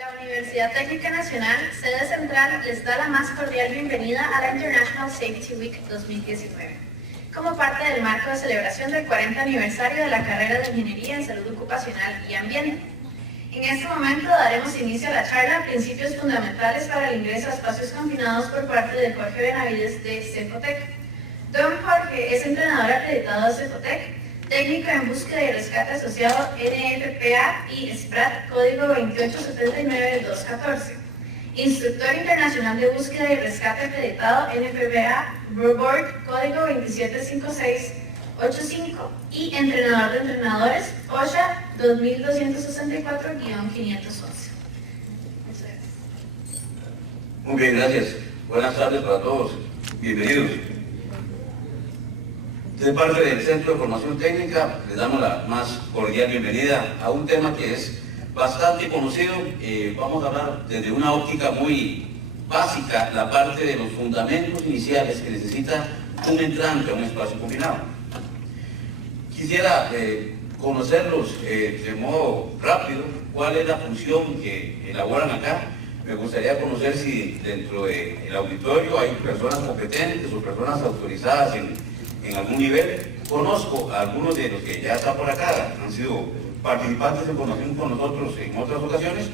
La Universidad Técnica Nacional, sede central, les da la más cordial bienvenida a la International Safety Week 2019, como parte del marco de celebración del 40 aniversario de la carrera de Ingeniería en Salud Ocupacional y Ambiente. En este momento daremos inicio a la charla Principios Fundamentales para el Ingreso a Espacios Confinados por parte de Jorge Benavides de Cefotec. Don Jorge es entrenador acreditado de Cefotec, técnico en búsqueda y rescate asociado NFPA y SPRAT código 2879214, instructor internacional de búsqueda y rescate acreditado NFPA Board código 275685 y entrenador de entrenadores OSHA 2264-511. Muy bien, gracias. Buenas tardes para todos. Bienvenidos. De parte del Centro de Formación Técnica, les damos la más cordial bienvenida a un tema que es bastante conocido. Vamos a hablar desde una óptica muy básica, la parte de los fundamentos iniciales que necesita un entrante a un espacio confinado. Quisiera conocerlos de modo rápido, cuál es la función que elaboran acá. Me gustaría conocer si dentro del auditorio hay personas competentes o personas autorizadas en algún nivel. Conozco a algunos de los que ya están por acá, han sido participantes en formación con nosotros en otras ocasiones,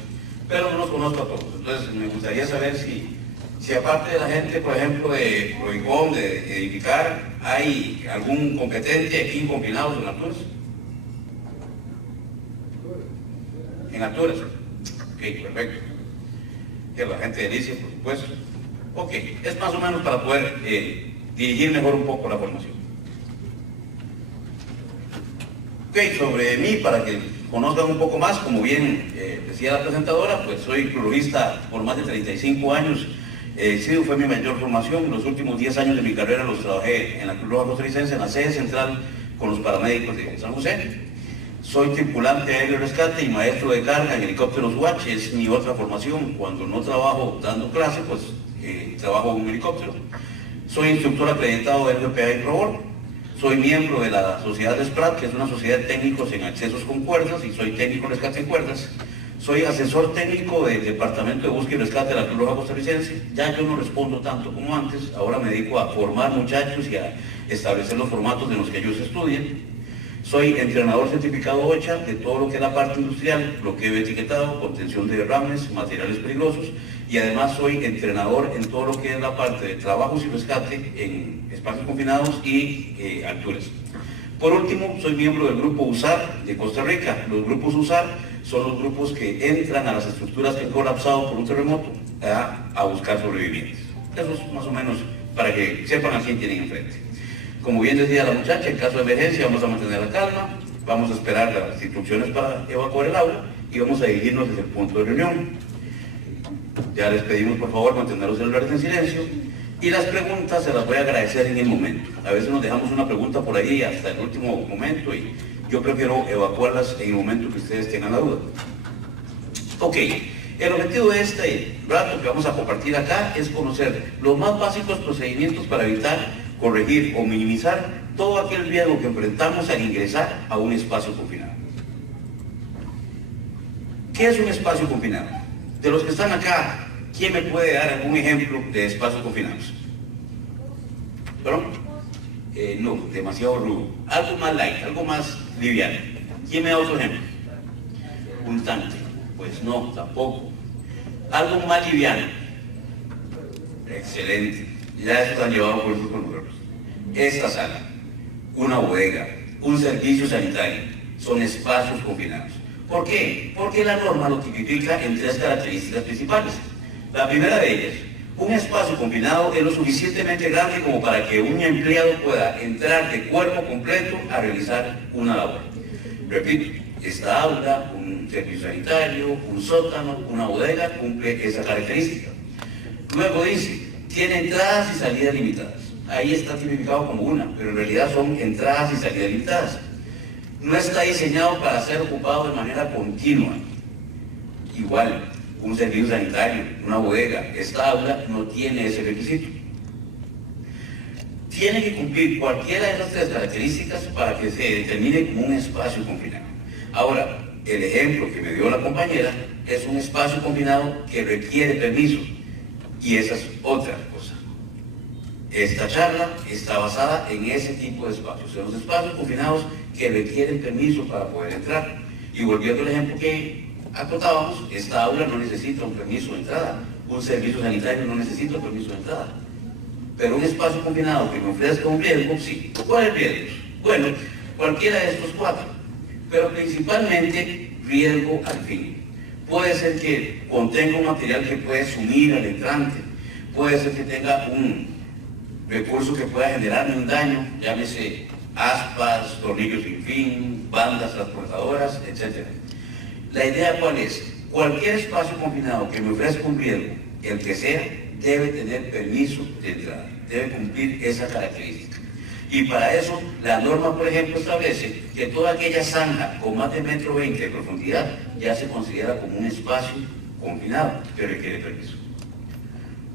pero no los conozco a todos. Entonces me gustaría saber si aparte de la gente, por ejemplo, de Proicom, de Edificar, hay algún competente aquí en Confinados en Alturas. En Alturas. Ok, perfecto. Que la gente de Alicia, por supuesto. Ok, es más o menos para poder dirigir mejor un poco la formación. Ok, sobre mí, para que conozcan un poco más, como bien decía la presentadora, pues soy crurogista por más de 35 años. Fue mi mayor formación. Los últimos 10 años de mi carrera los trabajé en la Cruz Roja Costarricense, en la sede central con los paramédicos de San José. Soy tripulante aéreo de rescate y maestro de carga en helicópteros UH, es mi otra formación. Cuando no trabajo dando clase, pues trabajo en un helicóptero. Soy instructor acreditado de NFPA y ProBoard. Soy miembro de la sociedad de SPRAT, que es una sociedad de técnicos en accesos con cuerdas, y soy técnico en rescate en cuerdas. Soy asesor técnico del Departamento de Búsqueda y Rescate de la Cruz Roja Costarricense. Ya yo no respondo tanto como antes, ahora me dedico a formar muchachos y a establecer los formatos en los que ellos estudien. Soy entrenador certificado OSHA de todo lo que es la parte industrial, bloqueo etiquetado, contención de derrames, materiales peligrosos, y además soy entrenador en todo lo que es la parte de trabajos y rescate en espacios confinados y alturas. Por último, soy miembro del grupo USAR de Costa Rica. Los grupos USAR son los grupos que entran a las estructuras que han colapsado por un terremoto a buscar sobrevivientes. Eso es más o menos para que sepan a quién tienen enfrente. Como bien decía la muchacha, en caso de emergencia vamos a mantener la calma, vamos a esperar las instrucciones para evacuar el aula y vamos a dirigirnos desde el punto de reunión. Ya les pedimos por favor mantener los celulares en silencio y las preguntas se las voy a agradecer en el momento. A veces nos dejamos una pregunta por ahí hasta el último momento y yo prefiero evacuarlas en el momento que ustedes tengan la duda. Ok, el objetivo de este rato que vamos a compartir acá es conocer los más básicos procedimientos para evitar, corregir o minimizar todo aquel riesgo que enfrentamos al ingresar a un espacio confinado. ¿Qué es un espacio confinado? De los que están acá, ¿quién me puede dar algún ejemplo de espacios confinados? ¿Perdón? No, demasiado rudo. Algo más light, algo más liviano. ¿Quién me da otro ejemplo? Un tanque. Pues no, tampoco. Algo más liviano. Excelente. Ya estos han llevado cursos con nosotros. Esta sala, una bodega, un servicio sanitario, son espacios confinados. ¿Por qué? Porque la norma lo tipifica en 3 características principales. La primera de ellas, un espacio confinado es lo suficientemente grande como para que un empleado pueda entrar de cuerpo completo a realizar una labor. Repito, esta aula, un servicio sanitario, un sótano, una bodega, cumple esa característica. Luego dice, tiene entradas y salidas limitadas. Ahí está tipificado como una, pero en realidad son entradas y salidas limitadas. No está diseñado para ser ocupado de manera continua. Igual, un servicio sanitario, una bodega, esta aula no tiene ese requisito. Tiene que cumplir cualquiera de esas 3 características para que se determine como un espacio confinado. Ahora, el ejemplo que me dio la compañera es un espacio confinado que requiere permiso, y esa es otra cosa. Esta charla está basada en ese tipo de espacios, en los espacios confinados que requieren permiso para poder entrar. Y volviendo al ejemplo que acotábamos, esta aula no necesita un permiso de entrada, un servicio sanitario no necesita un permiso de entrada. Pero un espacio confinado que me ofrezca un riesgo, sí. ¿Cuáles riesgos? Bueno, cualquiera de estos cuatro, pero principalmente riesgo al fin. Puede ser que contenga un material que puede sumir al entrante, puede ser que tenga un recurso que pueda generarme un daño, llámese aspas, tornillos sin fin, bandas transportadoras, etc. La idea cuál es, cualquier espacio confinado que me ofrezca un riesgo, el que sea, debe tener permiso de entrada, debe cumplir esa característica. Y para eso, la norma, por ejemplo, establece que toda aquella zanja con más de 1,20 m de profundidad ya se considera como un espacio confinado que requiere permiso.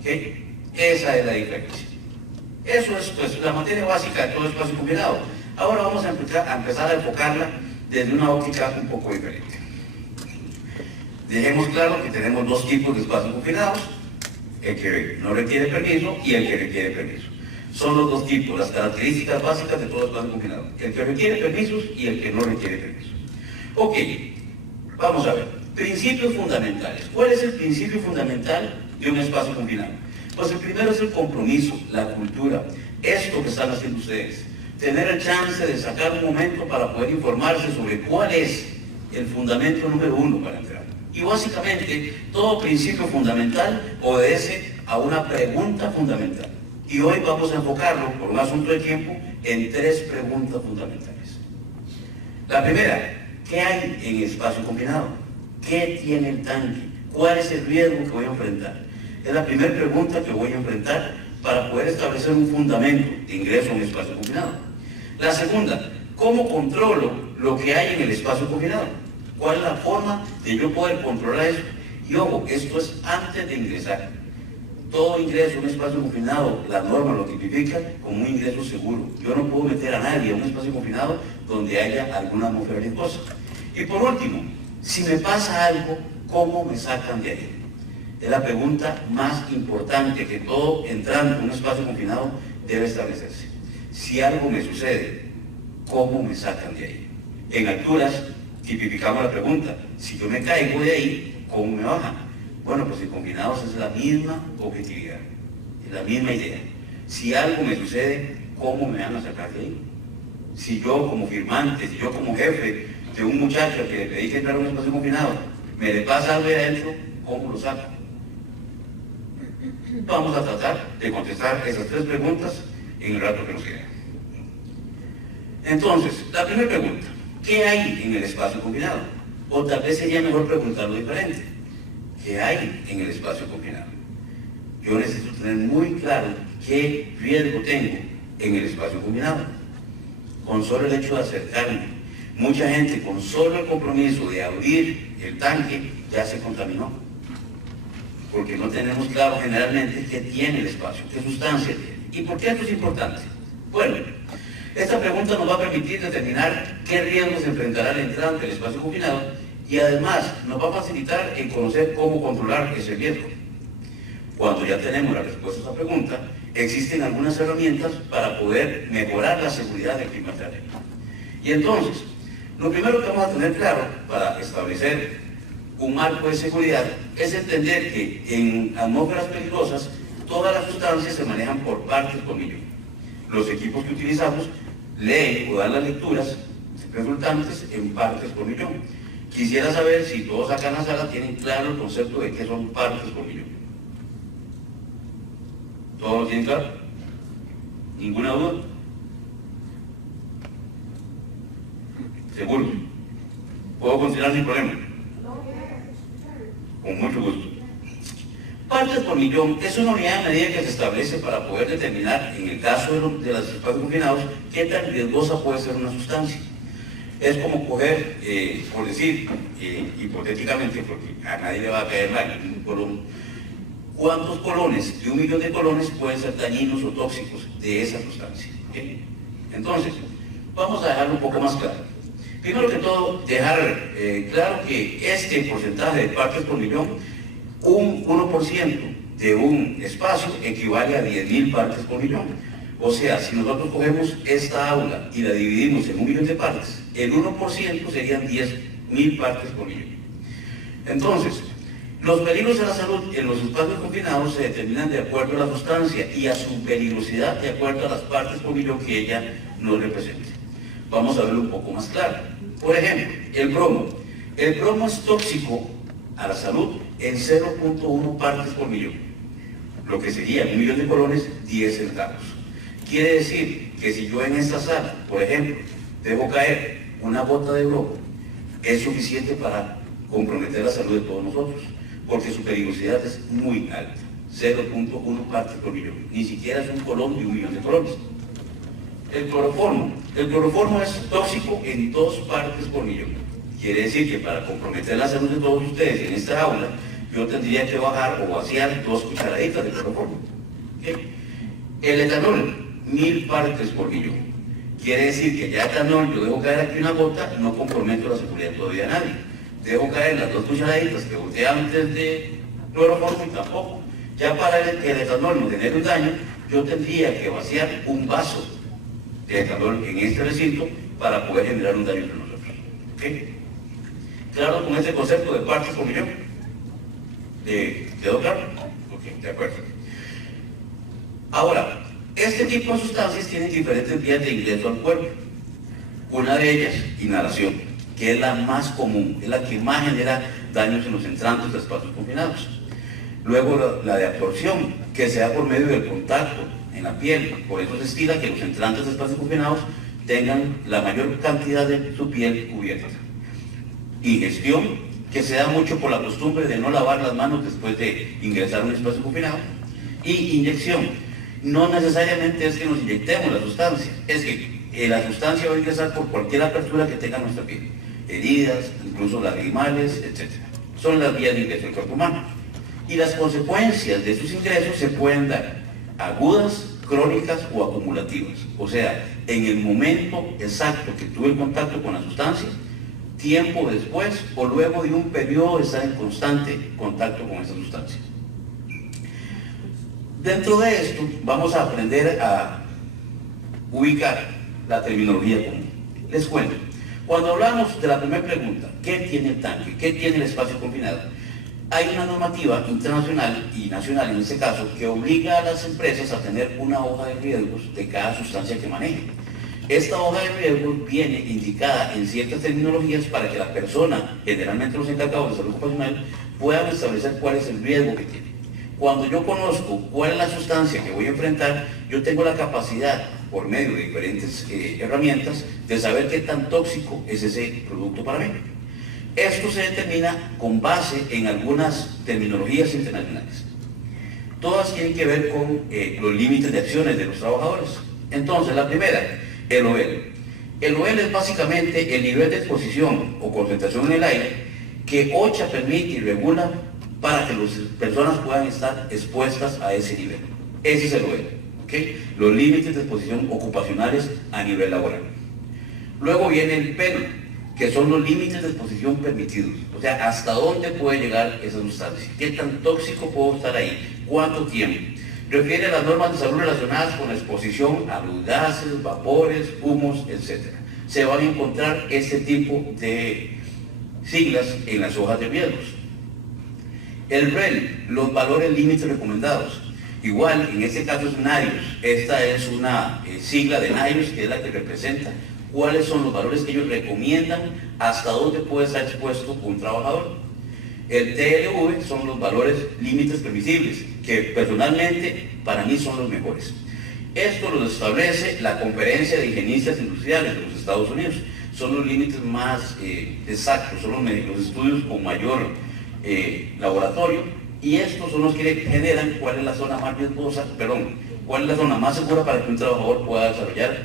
¿Okay? Esa es la diferencia. Eso es pues, la materia básica de todo espacio confinado. Ahora vamos a empezar a enfocarla desde una óptica un poco diferente. Dejemos claro que tenemos dos tipos de espacios confinados, el que no requiere permiso y el que requiere permiso. Son los dos tipos, las características básicas de todo espacio confinado, el que requiere permisos y el que no requiere permisos. Ok, vamos a ver, principios fundamentales. ¿Cuál es el principio fundamental de un espacio confinado? Pues el primero es el compromiso, la cultura, esto que están haciendo ustedes. Tener el chance de sacar un momento para poder informarse sobre cuál es el fundamento número uno para entrar. Y básicamente, todo principio fundamental obedece a una pregunta fundamental. Y hoy vamos a enfocarlo, por un asunto de tiempo, en 3 preguntas fundamentales. La primera, ¿qué hay en el espacio confinado? ¿Qué tiene el tanque? ¿Cuál es el riesgo que voy a enfrentar? Es la primera pregunta que voy a enfrentar para poder establecer un fundamento de ingreso a un espacio confinado. La segunda, ¿cómo controlo lo que hay en el espacio confinado? ¿Cuál es la forma de yo poder controlar eso? Y ojo, esto es antes de ingresar. Todo ingreso a un espacio confinado, la norma lo tipifica como un ingreso seguro. Yo no puedo meter a nadie a un espacio confinado donde haya alguna atmósfera riesgosa. Y por último, si me pasa algo, ¿cómo me sacan de ahí? Es la pregunta más importante que todo entrante en un espacio confinado debe establecerse. Si algo me sucede, ¿cómo me sacan de ahí? En alturas, tipificamos la pregunta, si yo me caigo de ahí, ¿cómo me bajan? Bueno, pues en combinados es la misma objetividad, es la misma idea. Si algo me sucede, ¿cómo me van a sacar de ahí? Si yo como firmante, si yo como jefe de un muchacho que le pedí que entrara a un espacio confinado, me le pasa algo de adentro, ¿cómo lo saco? Vamos a tratar de contestar esas 3 preguntas en el rato que nos queda. Entonces, la primera pregunta, ¿qué hay en el espacio confinado? O tal vez sería mejor preguntarlo diferente. ¿Qué hay en el espacio confinado? Yo necesito tener muy claro qué riesgo tengo en el espacio confinado. Con solo el hecho de acercarme, mucha gente con solo el compromiso de abrir el tanque ya se contaminó. Porque no tenemos claro generalmente qué tiene el espacio, qué sustancia tiene. ¿Y por qué esto es importante? Bueno, esta pregunta nos va a permitir determinar qué riesgos enfrentará el entrante del espacio confinado y además nos va a facilitar en conocer cómo controlar ese riesgo. Cuando ya tenemos la respuesta a esa pregunta, existen algunas herramientas para poder mejorar la seguridad del climaterio. Y entonces, lo primero que vamos a tener claro para establecer un marco de seguridad es entender que en atmósferas peligrosas todas las sustancias se manejan por partes por millón. Los equipos que utilizamos leen o dan las lecturas resultantes en partes por millón. Quisiera saber si todos acá en la sala tienen claro el concepto de qué son partes por millón. ¿Todos lo tienen claro? ¿Ninguna duda? ¿Seguro? ¿Puedo continuar sin problema? Con mucho gusto. Partes por millón es una unidad de medida que se establece para poder determinar, en el caso de los espacios confinados, qué tan riesgosa puede ser una sustancia. Es como coger, por decir, hipotéticamente, porque a nadie le va a caer mal un colón, ¿cuántos colones de 1 millón de colones pueden ser dañinos o tóxicos de esa sustancia? ¿Okay? Entonces, vamos a dejarlo un poco más claro. Primero que todo, dejar claro que este porcentaje de partes por millón, un 1% de un espacio equivale a 10.000 partes por millón. O sea, si nosotros cogemos esta aula y la dividimos en 1 millón de partes, el 1% serían 10.000 partes por millón. Entonces, los peligros de la salud en los espacios confinados se determinan de acuerdo a la sustancia y a su peligrosidad de acuerdo a las partes por millón que ella nos represente. Vamos a verlo un poco más claro. Por ejemplo, el bromo. El bromo es tóxico a la salud en 0.1 partes por millón, lo que sería 1 millón de colones, 10 centavos. Quiere decir que si yo en esta sala, por ejemplo, dejo caer una gota de bromo, es suficiente para comprometer la salud de todos nosotros, porque su peligrosidad es muy alta, 0.1 partes por millón, ni siquiera es un colón de 1 millón de colones. El cloroformo. El cloroformo es tóxico en 2 partes por millón. Quiere decir que para comprometer la salud de todos ustedes en esta aula, yo tendría que bajar o vaciar 2 cucharaditas de cloroformo. ¿Okay? El etanol, 1000 partes por millón. Quiere decir que ya etanol, yo dejo caer aquí una gota, no comprometo la seguridad todavía de nadie. Dejo caer las 2 cucharaditas que boté antes de cloroformo y tampoco. Ya para que el etanol no genere un daño, yo tendría que vaciar un vaso de etanol en este recinto para poder generar un daño entre nosotros. ¿Okay? ¿Claro con este concepto de partes por millón? ¿Quedó claro? Ok, de acuerdo. Ahora, este tipo de sustancias tienen diferentes vías de ingreso al cuerpo. Una de ellas, inhalación, que es la más común, es la que más genera daños en los entrantes de espacios confinados. Luego la de absorción, que se da por medio del contacto en la piel. Por eso se estila que los entrantes de espacios confinados tengan la mayor cantidad de su piel cubierta. Ingestión, que se da mucho por la costumbre de no lavar las manos después de ingresar a un espacio confinado. Y inyección, no necesariamente es que nos inyectemos la sustancia, es que la sustancia va a ingresar por cualquier apertura que tenga nuestra piel, heridas, incluso lagrimales, etc. Son las vías de ingreso del cuerpo humano. Y las consecuencias de esos ingresos se pueden dar agudas, crónicas o acumulativas. O sea, en el momento exacto que tuve el contacto con la sustancia, tiempo después o luego de un periodo de estar en constante contacto con esa sustancia. Dentro de esto vamos a aprender a ubicar la terminología común. Les cuento, cuando hablamos de la primera pregunta, ¿qué tiene el tanque? ¿Qué tiene el espacio confinado? Hay una normativa internacional y nacional en este caso que obliga a las empresas a tener una hoja de riesgos de cada sustancia que manejen. Esta hoja de riesgos viene indicada en ciertas terminologías para que la persona, generalmente los encargados de salud ocupacional, puedan establecer cuál es el riesgo que tiene. Cuando yo conozco cuál es la sustancia que voy a enfrentar, yo tengo la capacidad, por medio de diferentes herramientas, de saber qué tan tóxico es ese producto para mí. Esto se determina con base en algunas terminologías internacionales. Todas tienen que ver con los límites de acciones de los trabajadores. Entonces, la primera, el OL. El OL es básicamente el nivel de exposición o concentración en el aire que OCHA permite y regula para que las personas puedan estar expuestas a ese nivel. Ese es el OL, ¿okay? Los límites de exposición ocupacionales a nivel laboral. Luego viene el PEN, que son los límites de exposición permitidos. O sea, hasta dónde puede llegar esa sustancia, qué tan tóxico puedo estar ahí, cuánto tiempo. Refiere a las normas de salud relacionadas con la exposición a los gases, vapores, humos, etc. Se van a encontrar este tipo de siglas en las hojas de riesgos. El REL, los valores límites recomendados. Igual, en este caso es NAIOS. Esta es una sigla de NAIOS, que es la que representa cuáles son los valores que ellos recomiendan, hasta dónde puede estar expuesto un trabajador. El TLV son los valores límites permisibles, que personalmente para mí son los mejores. Esto lo establece la Conferencia de Higienistas Industriales de los Estados Unidos. Son los límites más exactos, son los estudios con mayor laboratorio, y estos son los que generan cuál es la zona más riesgosa, cuál es la zona más segura para que un trabajador pueda desarrollar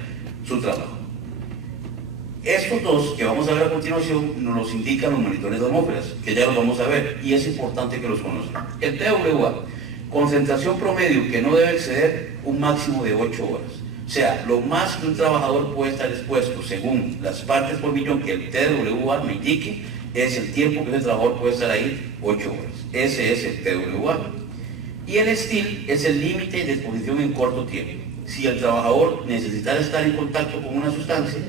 su trabajo. Estos dos que vamos a ver a continuación nos los indican los monitores de atmósferas, que ya los vamos a ver, y es importante que los conozcan. El TWA, concentración promedio que no debe exceder un máximo de 8 horas. O sea, lo más que un trabajador puede estar expuesto según las partes por millón que el TWA me indique es el tiempo que ese trabajador puede estar ahí, 8 horas. Ese es el TWA. Y el STIL es el límite de exposición en corto tiempo. Si el trabajador necesitara estar en contacto con una sustancia,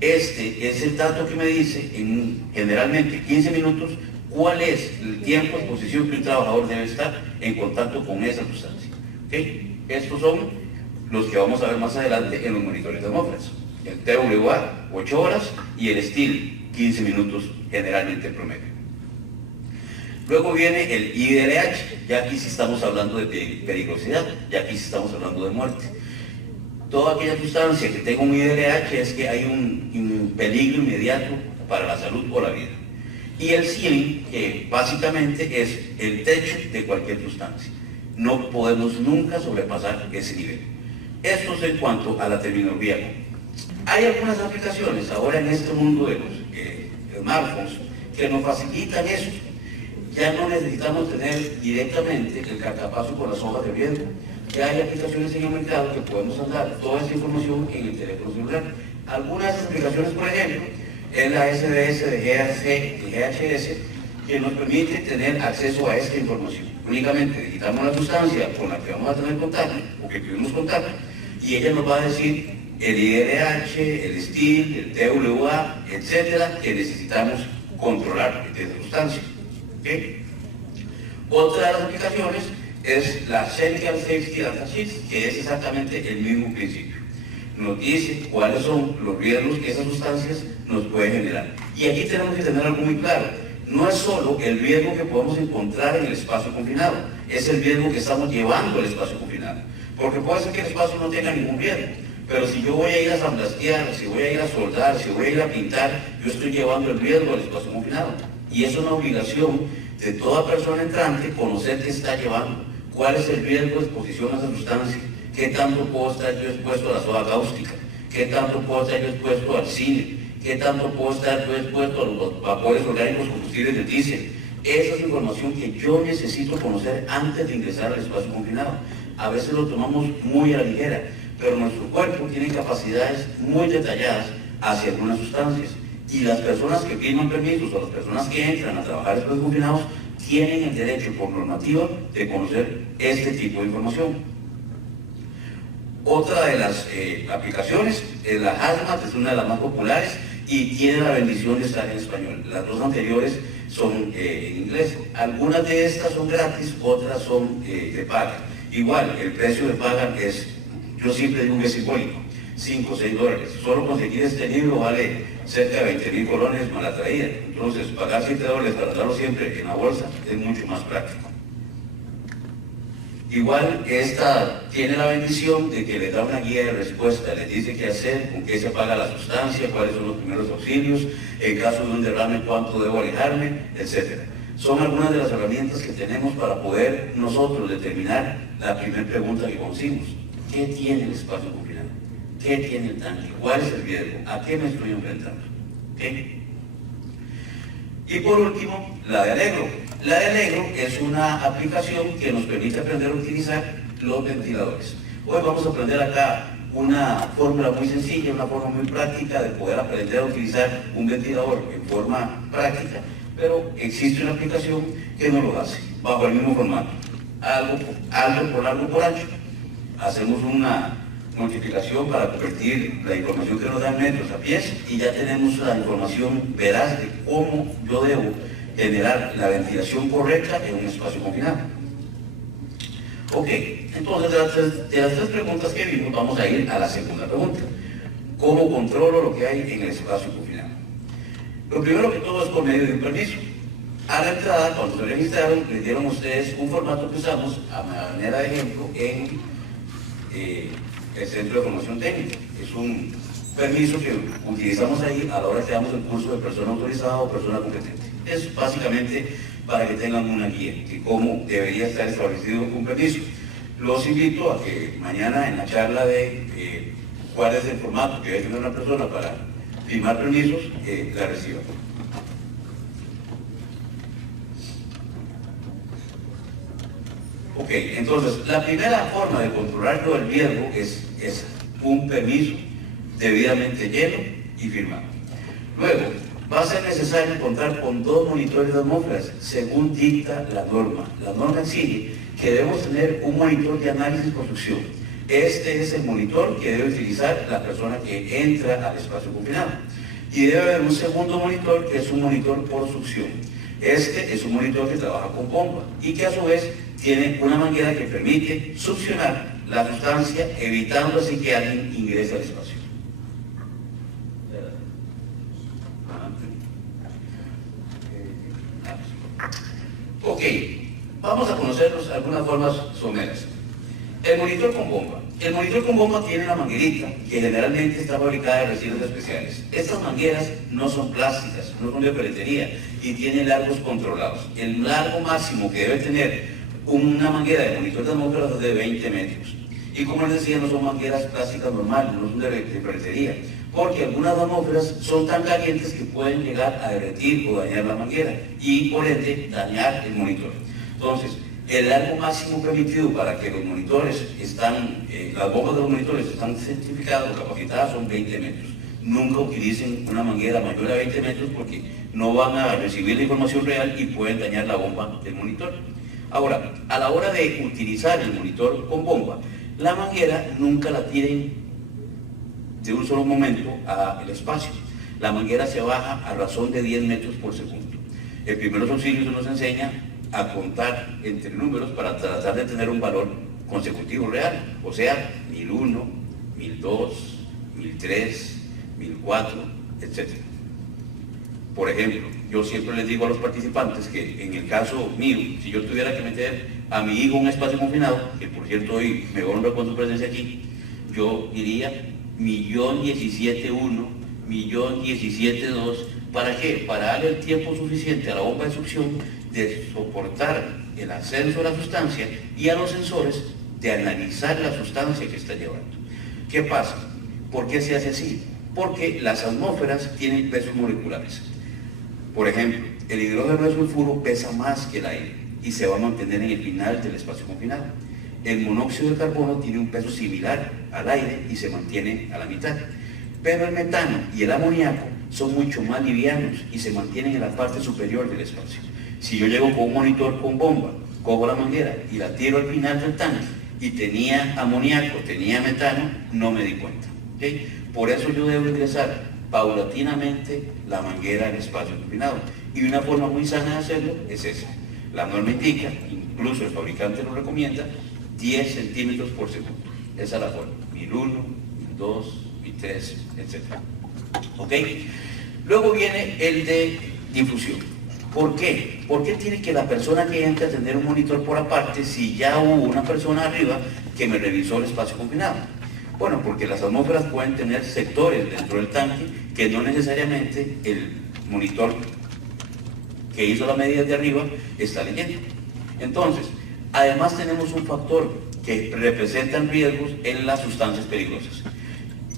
este es el dato que me dice en generalmente 15 minutos cuál es el tiempo de exposición que un trabajador debe estar en contacto con esa sustancia. ¿Okay? Estos son los que vamos a ver más adelante en los monitores de atmósferas. El TWA, 8 horas, y el STIL, 15 minutos generalmente en promedio. Luego viene el IDLH, ya aquí sí estamos hablando de peligrosidad, ya aquí sí estamos hablando de muerte. Toda aquella sustancia que tenga un IDLH es que hay un peligro inmediato para la salud o la vida. Y el ceiling, que básicamente es el techo de cualquier sustancia. No podemos nunca sobrepasar ese nivel. Esto es en cuanto a la terminología. Hay algunas aplicaciones ahora en este mundo de los smartphones que nos facilitan eso. Ya no necesitamos tener directamente el cartapacio con las hojas de riesgo. Ya hay aplicaciones en el mercado que podemos andar toda esa información en el teléfono celular. Algunas de esas aplicaciones, por ejemplo, es la SDS de GHS, que nos permite tener acceso a esta información. Únicamente digitamos la sustancia con la que vamos a tener contacto, o que tuvimos contacto, y ella nos va a decir el IDLH, el STIL, el TWA, etcétera, que necesitamos controlar de esa sustancia. ¿Okay? Otra de las aplicaciones es la Chemical Safety Data Sheet, que es exactamente el mismo principio. Nos dice cuáles son los riesgos que esas sustancias nos pueden generar. Y aquí tenemos que tener algo muy claro. No es solo el riesgo que podemos encontrar en el espacio confinado, es el riesgo que estamos llevando al espacio confinado. Porque puede ser que el espacio no tenga ningún riesgo, pero si yo voy a ir a samblastear, si voy a ir a soldar, si voy a ir a pintar, yo estoy llevando el riesgo al espacio confinado. Y es una obligación de toda persona entrante conocer qué está llevando, cuál es el riesgo de exposición a esa sustancia, qué tanto puedo estar yo expuesto a la soda cáustica, qué tanto puedo estar yo expuesto al cine, qué tanto puedo estar yo expuesto a los vapores orgánicos combustibles de diésel. Esa es información que yo necesito conocer antes de ingresar al espacio confinado. A veces lo tomamos muy a la ligera, pero nuestro cuerpo tiene capacidades muy detalladas hacia algunas sustancias. Y las personas que firman permisos o las personas que entran a trabajar en espacios confinados tienen el derecho por normativa de conocer este tipo de información. Otra de las aplicaciones es la HAZMAT, es una de las más populares y tiene la bendición de estar en español. Las dos anteriores son en inglés. Algunas de estas son gratis, otras son de paga. Igual, el precio de paga es, yo siempre digo que es simbólico, 5 o 6 dólares. Solo conseguir este libro vale cerca de 20.000 colones más la traída. Entonces, pagar 7 dólares para darlo siempre en la bolsa es mucho más práctico. Igual, esta tiene la bendición de que les da una guía de respuesta, les dice qué hacer, con qué se apaga la sustancia, cuáles son los primeros auxilios, en caso de un derrame, cuánto debo alejarme, etc. Son algunas de las herramientas que tenemos para poder nosotros determinar la primera pregunta que conocimos. ¿Qué tiene el espacio confinado? ¿Qué tiene el tanque? ¿Cuál es el riesgo? ¿A qué me estoy enfrentando? ¿Okay? Y por último, la de Allegro. La de Allegro es una aplicación que nos permite aprender a utilizar los ventiladores. Hoy vamos a aprender acá una fórmula muy sencilla, una forma muy práctica de poder aprender a utilizar un ventilador en forma práctica, pero existe una aplicación que nos lo hace, bajo el mismo formato. Algo por largo por ancho. Hacemos una multiplicación para convertir la información que nos dan metros a pies y ya tenemos la información veraz de cómo yo debo generar la ventilación correcta en un espacio confinado. Ok, entonces de las tres preguntas que vimos vamos a ir a la segunda pregunta. ¿Cómo controlo lo que hay en el espacio confinado? Lo primero que todo es por medio de un permiso. A la entrada, cuando se registraron, les dieron a ustedes un formato que usamos a manera de ejemplo en el Centro de Formación Técnica. Es un permiso que utilizamos ahí a la hora que damos el curso de persona autorizada o persona competente. Es básicamente para que tengan una guía de cómo debería estar establecido un permiso. Los invito a que mañana en la charla de cuál es el formato que debe tener una persona para firmar permisos, la reciban. Ok, entonces la primera forma de controlar todo el riesgo es esa. un permiso debidamente lleno y firmado. Luego, va a ser necesario contar con 2 monitores de atmósferas, según dicta la norma. La norma exige que debemos tener un monitor de análisis de construcción. Este es el monitor que debe utilizar la persona que entra al espacio confinado. Y debe haber un segundo monitor, que es un monitor por succión. Este es un monitor que trabaja con bomba y que a su vez tiene una manguera que permite succionar la sustancia, evitando así que alguien ingrese al espacio. Ok, vamos a conocerlos algunas formas someras. El monitor con bomba. El monitor con bomba tiene una manguerita que generalmente está fabricada de residuos especiales. Estas mangueras no son plásticas, no son de peletería y tienen largos controlados. El largo máximo que debe tener una manguera de monitor de atmósferas es de 20 metros. Y como les decía, no son mangueras plásticas normales, no son de peletería, porque algunas atmósferas son tan calientes que pueden llegar a derretir o dañar la manguera y por ende dañar el monitor. Entonces, el largo máximo permitido para que los monitores las bombas de los monitores están certificadas o capacitadas son 20 metros. Nunca utilicen una manguera mayor a 20 metros porque no van a recibir la información real y pueden dañar la bomba del monitor. Ahora, a la hora de utilizar el monitor con bomba, la manguera nunca la tiren de un solo momento al espacio. La manguera se baja a razón de 10 metros por segundo. El primeros auxilios nos enseña a contar entre números para tratar de tener un valor consecutivo real, o sea, 1001, 1002, 1003, 1004, etc. Por ejemplo, yo siempre les digo a los participantes que en el caso mío, si yo tuviera que meter a mi hijo en un espacio confinado, que por cierto hoy me honra con su presencia aquí, yo diría 1.017.1, 1.017.2, ¿para qué? Para darle el tiempo suficiente a la bomba de succión de soportar el ascenso de la sustancia y a los sensores de analizar la sustancia que está llevando. ¿Qué pasa? ¿Por qué se hace así? Porque las atmósferas tienen pesos moleculares. Por ejemplo, el hidrógeno de sulfuro pesa más que el aire y se va a mantener en el final del espacio confinado. El monóxido de carbono tiene un peso similar al aire y se mantiene a la mitad. Pero el metano y el amoníaco son mucho más livianos y se mantienen en la parte superior del espacio. Si yo llego con un monitor con bomba, cojo la manguera y la tiro al final del tanque y tenía amoníaco, tenía metano, no me di cuenta. ¿Okay? Por eso yo debo ingresar paulatinamente la manguera al espacio confinado. Y una forma muy sana de hacerlo es esa. La norma indica, incluso el fabricante lo recomienda, 10 centímetros por segundo. Esa es la forma. 1001, 1002, 1003, etc. ¿Ok? Luego viene el de difusión. ¿Por qué? ¿Por qué tiene que la persona que entra tener un monitor por aparte si ya hubo una persona arriba que me revisó el espacio confinado? Bueno, porque las atmósferas pueden tener sectores dentro del tanque que no necesariamente el monitor que hizo la medida de arriba está leyendo. Entonces, además tenemos un factor que representa riesgos en las sustancias peligrosas.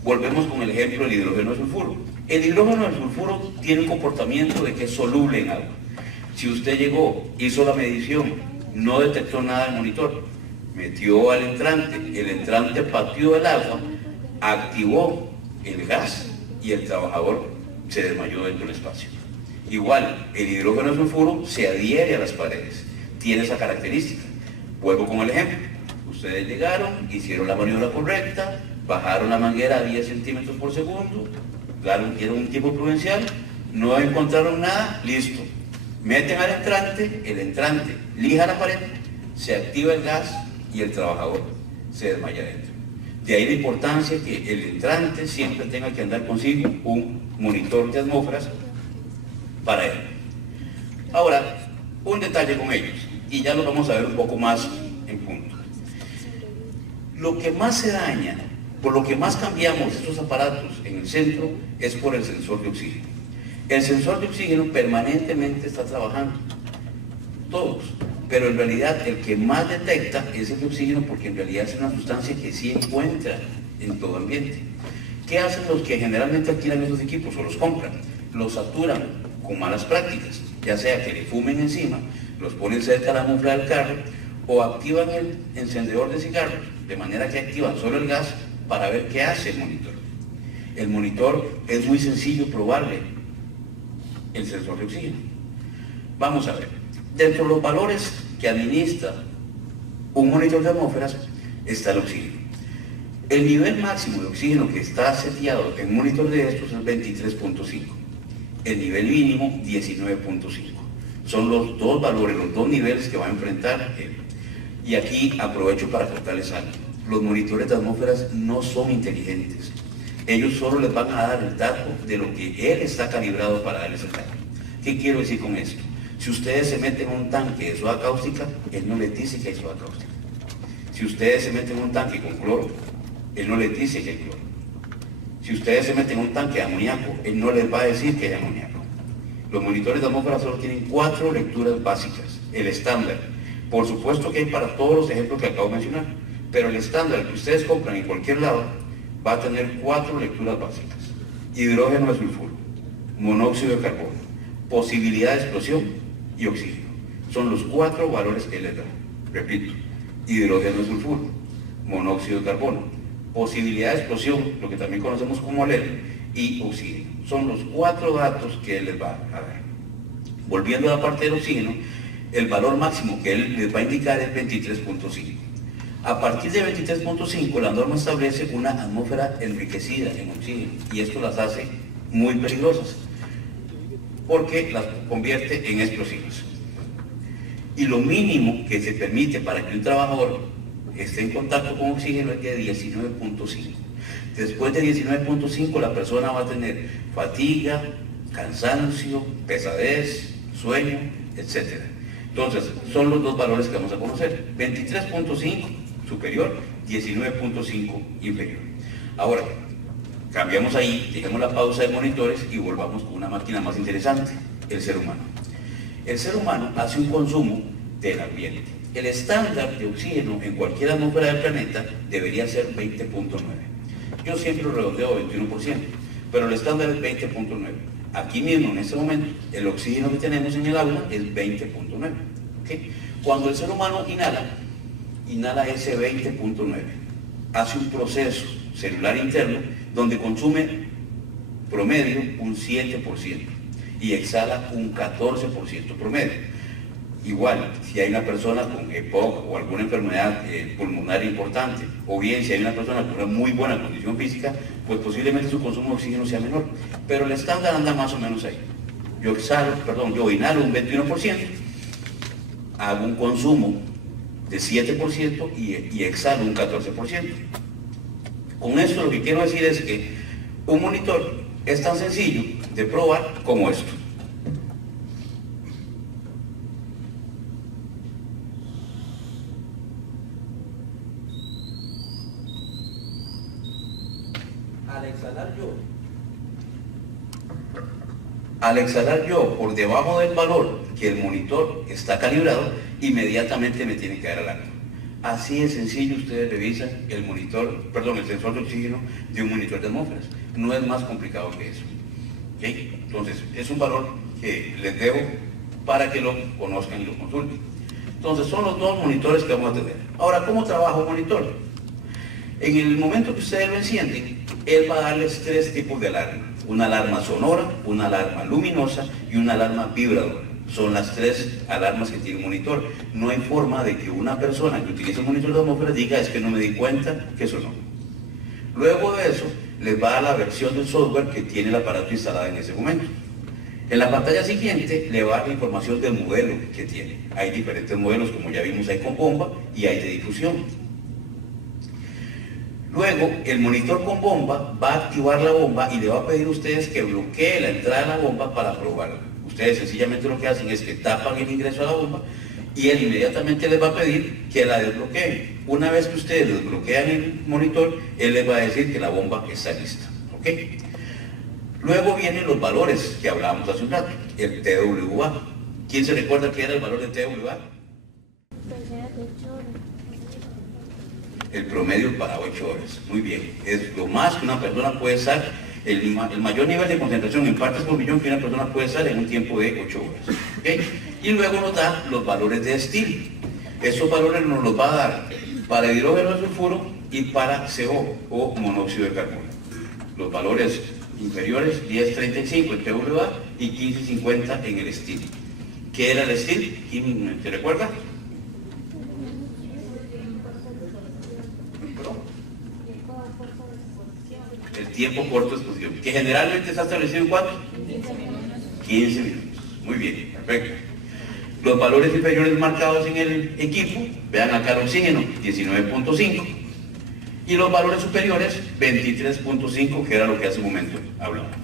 Volvemos con el ejemplo del hidrógeno de sulfuro. El hidrógeno de sulfuro tiene un comportamiento de que es soluble en agua. Si usted llegó, hizo la medición, no detectó nada en el monitor, metió al entrante, el entrante pateó el agua, activó el gas y el trabajador se desmayó dentro del espacio. Igual, el hidrógeno de sulfuro se adhiere a las paredes, tiene esa característica. Vuelvo con el ejemplo. Ustedes llegaron, hicieron la maniobra correcta, bajaron la manguera a 10 centímetros por segundo, dieron un tiempo prudencial, no encontraron nada, listo. Meten al entrante, el entrante lija la pared, se activa el gas y el trabajador se desmaya dentro. De ahí la importancia que el entrante siempre tenga que andar consigo un monitor de atmósferas para él. Ahora, un detalle con ellos, y ya lo vamos a ver un poco más en punto. Lo que más se daña, por lo que más cambiamos estos aparatos en el centro, es por el sensor de oxígeno. El sensor de oxígeno permanentemente está trabajando, todos, pero en realidad el que más detecta es el de oxígeno porque en realidad es una sustancia que sí encuentra en todo ambiente. ¿Qué hacen los que generalmente alquilan esos equipos o los compran? Los saturan con malas prácticas, ya sea que le fumen encima, los ponen cerca a la muffler del carro o activan el encendedor de cigarros, de manera que activan solo el gas para ver qué hace el monitor. El monitor es muy sencillo probarle el sensor de oxígeno. Vamos a ver, dentro de los valores que administra un monitor de atmósferas está el oxígeno. El nivel máximo de oxígeno que está seteado en un monitor de estos es 23.5. El nivel mínimo 19.5. Son los dos valores, los dos niveles que va a enfrentar él. Y aquí aprovecho para contarles algo. Los monitores de atmósferas no son inteligentes. Ellos solo les van a dar el dato de lo que él está calibrado para darles el dato. ¿Qué quiero decir con esto? Si ustedes se meten en un tanque de soda cáustica, él no les dice que hay soda cáustica. Si ustedes se meten en un tanque con cloro, él no les dice que hay cloro. Si ustedes se meten en un tanque de amoníaco, él no les va a decir que hay amoníaco. Los monitores de atmósfera solo tienen 4 lecturas básicas, el estándar. Por supuesto que hay para todos los ejemplos que acabo de mencionar, pero el estándar que ustedes compran en cualquier lado va a tener 4 lecturas básicas. Hidrógeno de sulfuro, monóxido de carbono, posibilidad de explosión y oxígeno. Son los 4 valores que él les da. Repito, hidrógeno de sulfuro, monóxido de carbono, posibilidad de explosión, lo que también conocemos como LED, y oxígeno. Son los 4 datos que él les va a dar. Volviendo a la parte del oxígeno, el valor máximo que él les va a indicar es 23.5. A partir de 23.5 la norma establece una atmósfera enriquecida en oxígeno y esto las hace muy peligrosas porque las convierte en explosivas. Y lo mínimo que se permite para que un trabajador esté en contacto con oxígeno es de 19.5. Después de 19.5 la persona va a tener fatiga, cansancio, pesadez, sueño, etc. Entonces, son los dos valores que vamos a conocer. 23.5 superior, 19.5 inferior. Ahora, cambiamos ahí, dejemos la pausa de monitores y volvamos con una máquina más interesante, el ser humano. El ser humano hace un consumo del ambiente. El estándar de oxígeno en cualquier atmósfera del planeta debería ser 20.9. Yo siempre lo redondeo a 21%, pero el estándar es 20.9. Aquí mismo, en este momento, el oxígeno que tenemos en el aula es 20.9. ¿Okay? Cuando el ser humano inhala ese 20.9. Hace un proceso celular interno donde consume promedio un 7% y exhala un 14% promedio. Igual, si hay una persona con EPOC o alguna enfermedad pulmonar importante, o bien si hay una persona con una muy buena condición física, pues posiblemente su consumo de oxígeno sea menor. Pero el estándar anda más o menos ahí. Yo inhalo un 21%, hago un consumo de 7% y exhalo un 14%. Con esto lo que quiero decir es que un monitor es tan sencillo de probar como esto. Al exhalar yo por debajo del valor que el monitor está calibrado, inmediatamente me tiene que dar alarma. Así de sencillo ustedes revisan el sensor de oxígeno de un monitor de atmósferas. No es más complicado que eso. ¿Okay? Entonces, es un valor que les dejo para que lo conozcan y lo consulten. Entonces, son los dos monitores que vamos a tener. Ahora, ¿cómo trabaja un monitor? En el momento que ustedes lo encienden, él va a darles 3 tipos de alarma. Una alarma sonora, una alarma luminosa y una alarma vibradora. Son las 3 alarmas que tiene un monitor. No hay forma de que una persona que utiliza un monitor de atmósfera diga es que no me di cuenta que sonó. Luego de eso, les va a la versión del software que tiene el aparato instalado en ese momento. En la pantalla siguiente le va a dar la información del modelo que tiene. Hay diferentes modelos, como ya vimos, hay con bomba y hay de difusión. Luego, el monitor con bomba va a activar la bomba y le va a pedir a ustedes que bloquee la entrada de la bomba para probarla. Ustedes sencillamente lo que hacen es que tapan el ingreso a la bomba y él inmediatamente les va a pedir que la desbloqueen. Una vez que ustedes desbloquean el monitor, él les va a decir que la bomba está lista. ¿Okay? Luego vienen los valores que hablábamos hace un rato, el TWA. ¿Quién se recuerda qué era el valor de TWA? El promedio para 8 horas. Muy bien. Es lo más que una persona puede estar, el mayor nivel de concentración en partes por millón que una persona puede estar en un tiempo de 8 horas. ¿Okay? Y luego nos da los valores de estilo. Esos valores nos los va a dar para el hidrógeno de sulfuro y para CO o monóxido de carbono. Los valores inferiores 10.35 en TWA y 15.50 en el steel. ¿Qué era el steel? ¿Quién te recuerda? El tiempo corto de exposición, que generalmente está establecido en ¿cuánto? 15 minutos. Muy bien, perfecto. Los valores inferiores marcados en el equipo, vean acá el oxígeno, 19.5. Y los valores superiores, 23.5, que era lo que hace un momento hablábamos.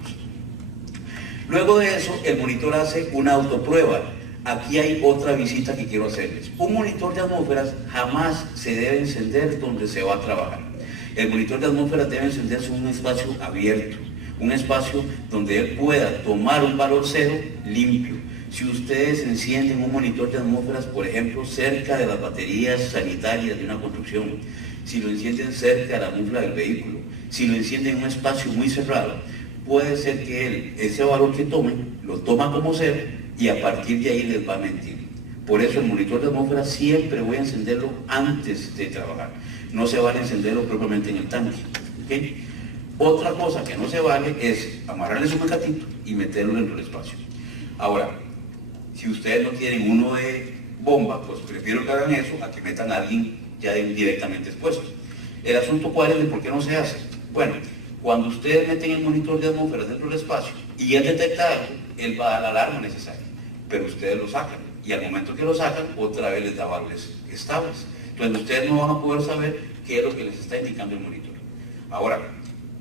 Luego de eso, el monitor hace una autoprueba. Aquí hay otra visita que quiero hacerles. Un monitor de atmósferas jamás se debe encender donde se va a trabajar. El monitor de atmósferas debe encenderse en un espacio abierto, un espacio donde él pueda tomar un valor cero limpio. Si ustedes encienden un monitor de atmósferas, por ejemplo, cerca de las baterías sanitarias de una construcción, si lo encienden cerca de la mufla del vehículo, si lo encienden en un espacio muy cerrado, puede ser que él, ese valor que tomen, lo toma como cero y a partir de ahí les va a mentir. Por eso el monitor de atmósfera siempre voy a encenderlo antes de trabajar. No se vale encenderlo propiamente en el tanque. ¿Okay? Otra cosa que no se vale es amarrarle su mecatito y meterlo dentro del espacio. Ahora, si ustedes no tienen uno de bomba, pues prefiero que hagan eso a que metan a alguien ya directamente expuesto. El asunto cuál es de por qué no se hace. Bueno, cuando ustedes meten el monitor de atmósfera dentro del espacio y él detecta algo, él va a dar la alarma necesaria, pero ustedes lo sacan y al momento que lo sacan, otra vez les da valores estables. Entonces ustedes no van a poder saber qué es lo que les está indicando el monitor. Ahora,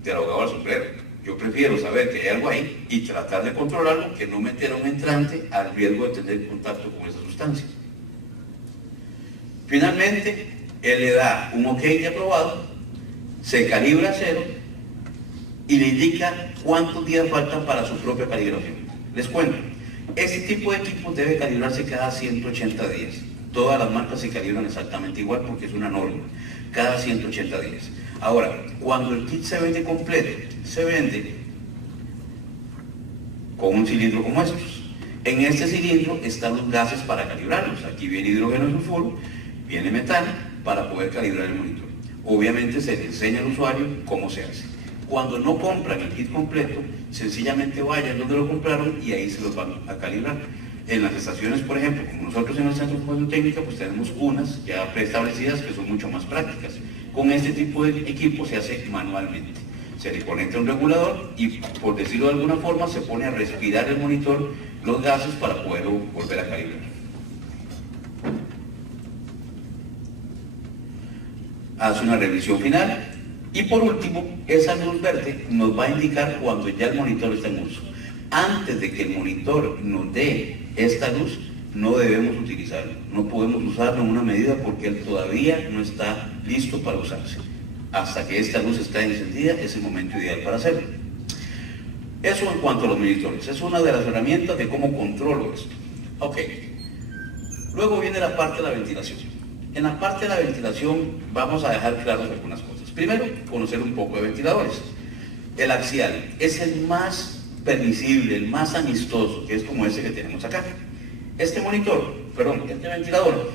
de abogado al sombrero, yo prefiero saber que hay algo ahí y tratar de controlarlo que no meter a un entrante al riesgo de tener contacto con esa sustancia. Finalmente, él le da un OK de aprobado, se calibra a cero y le indica cuántos días faltan para su propia calibración. Les cuento, este tipo de equipo debe calibrarse cada 180 días. Todas las marcas se calibran exactamente igual porque es una norma, cada 180 días. Ahora, cuando el kit se vende completo, se vende con un cilindro como estos. En este cilindro están los gases para calibrarlos. Aquí viene hidrógeno sulfuro, viene metano para poder calibrar el monitor. Obviamente se le enseña al usuario cómo se hace. Cuando no compran el kit completo, sencillamente vayan donde lo compraron y ahí se los van a calibrar. En las estaciones, por ejemplo, como nosotros en el Centro de Formación Técnica, pues tenemos unas ya preestablecidas que son mucho más prácticas. Con este tipo de equipo se hace manualmente. Se le conecta un regulador y, por decirlo de alguna forma, se pone a respirar el monitor los gases para poderlo volver a calibrar. Hace una revisión final y, por último, esa luz verde nos va a indicar cuando ya el monitor está en uso. Antes de que el monitor nos dé esta luz, no debemos utilizarlo. No podemos usarlo en una medida porque él todavía no está listo para usarse. Hasta que esta luz está encendida, es el momento ideal para hacerlo. Eso en cuanto a los monitores. Es una de las herramientas de cómo controlo esto. Ok. Luego viene la parte de la ventilación. En la parte de la ventilación vamos a dejar claras algunas cosas. Primero, conocer un poco de ventiladores. El axial es el más permisible, el más amistoso, que es como este que tenemos acá. Este ventilador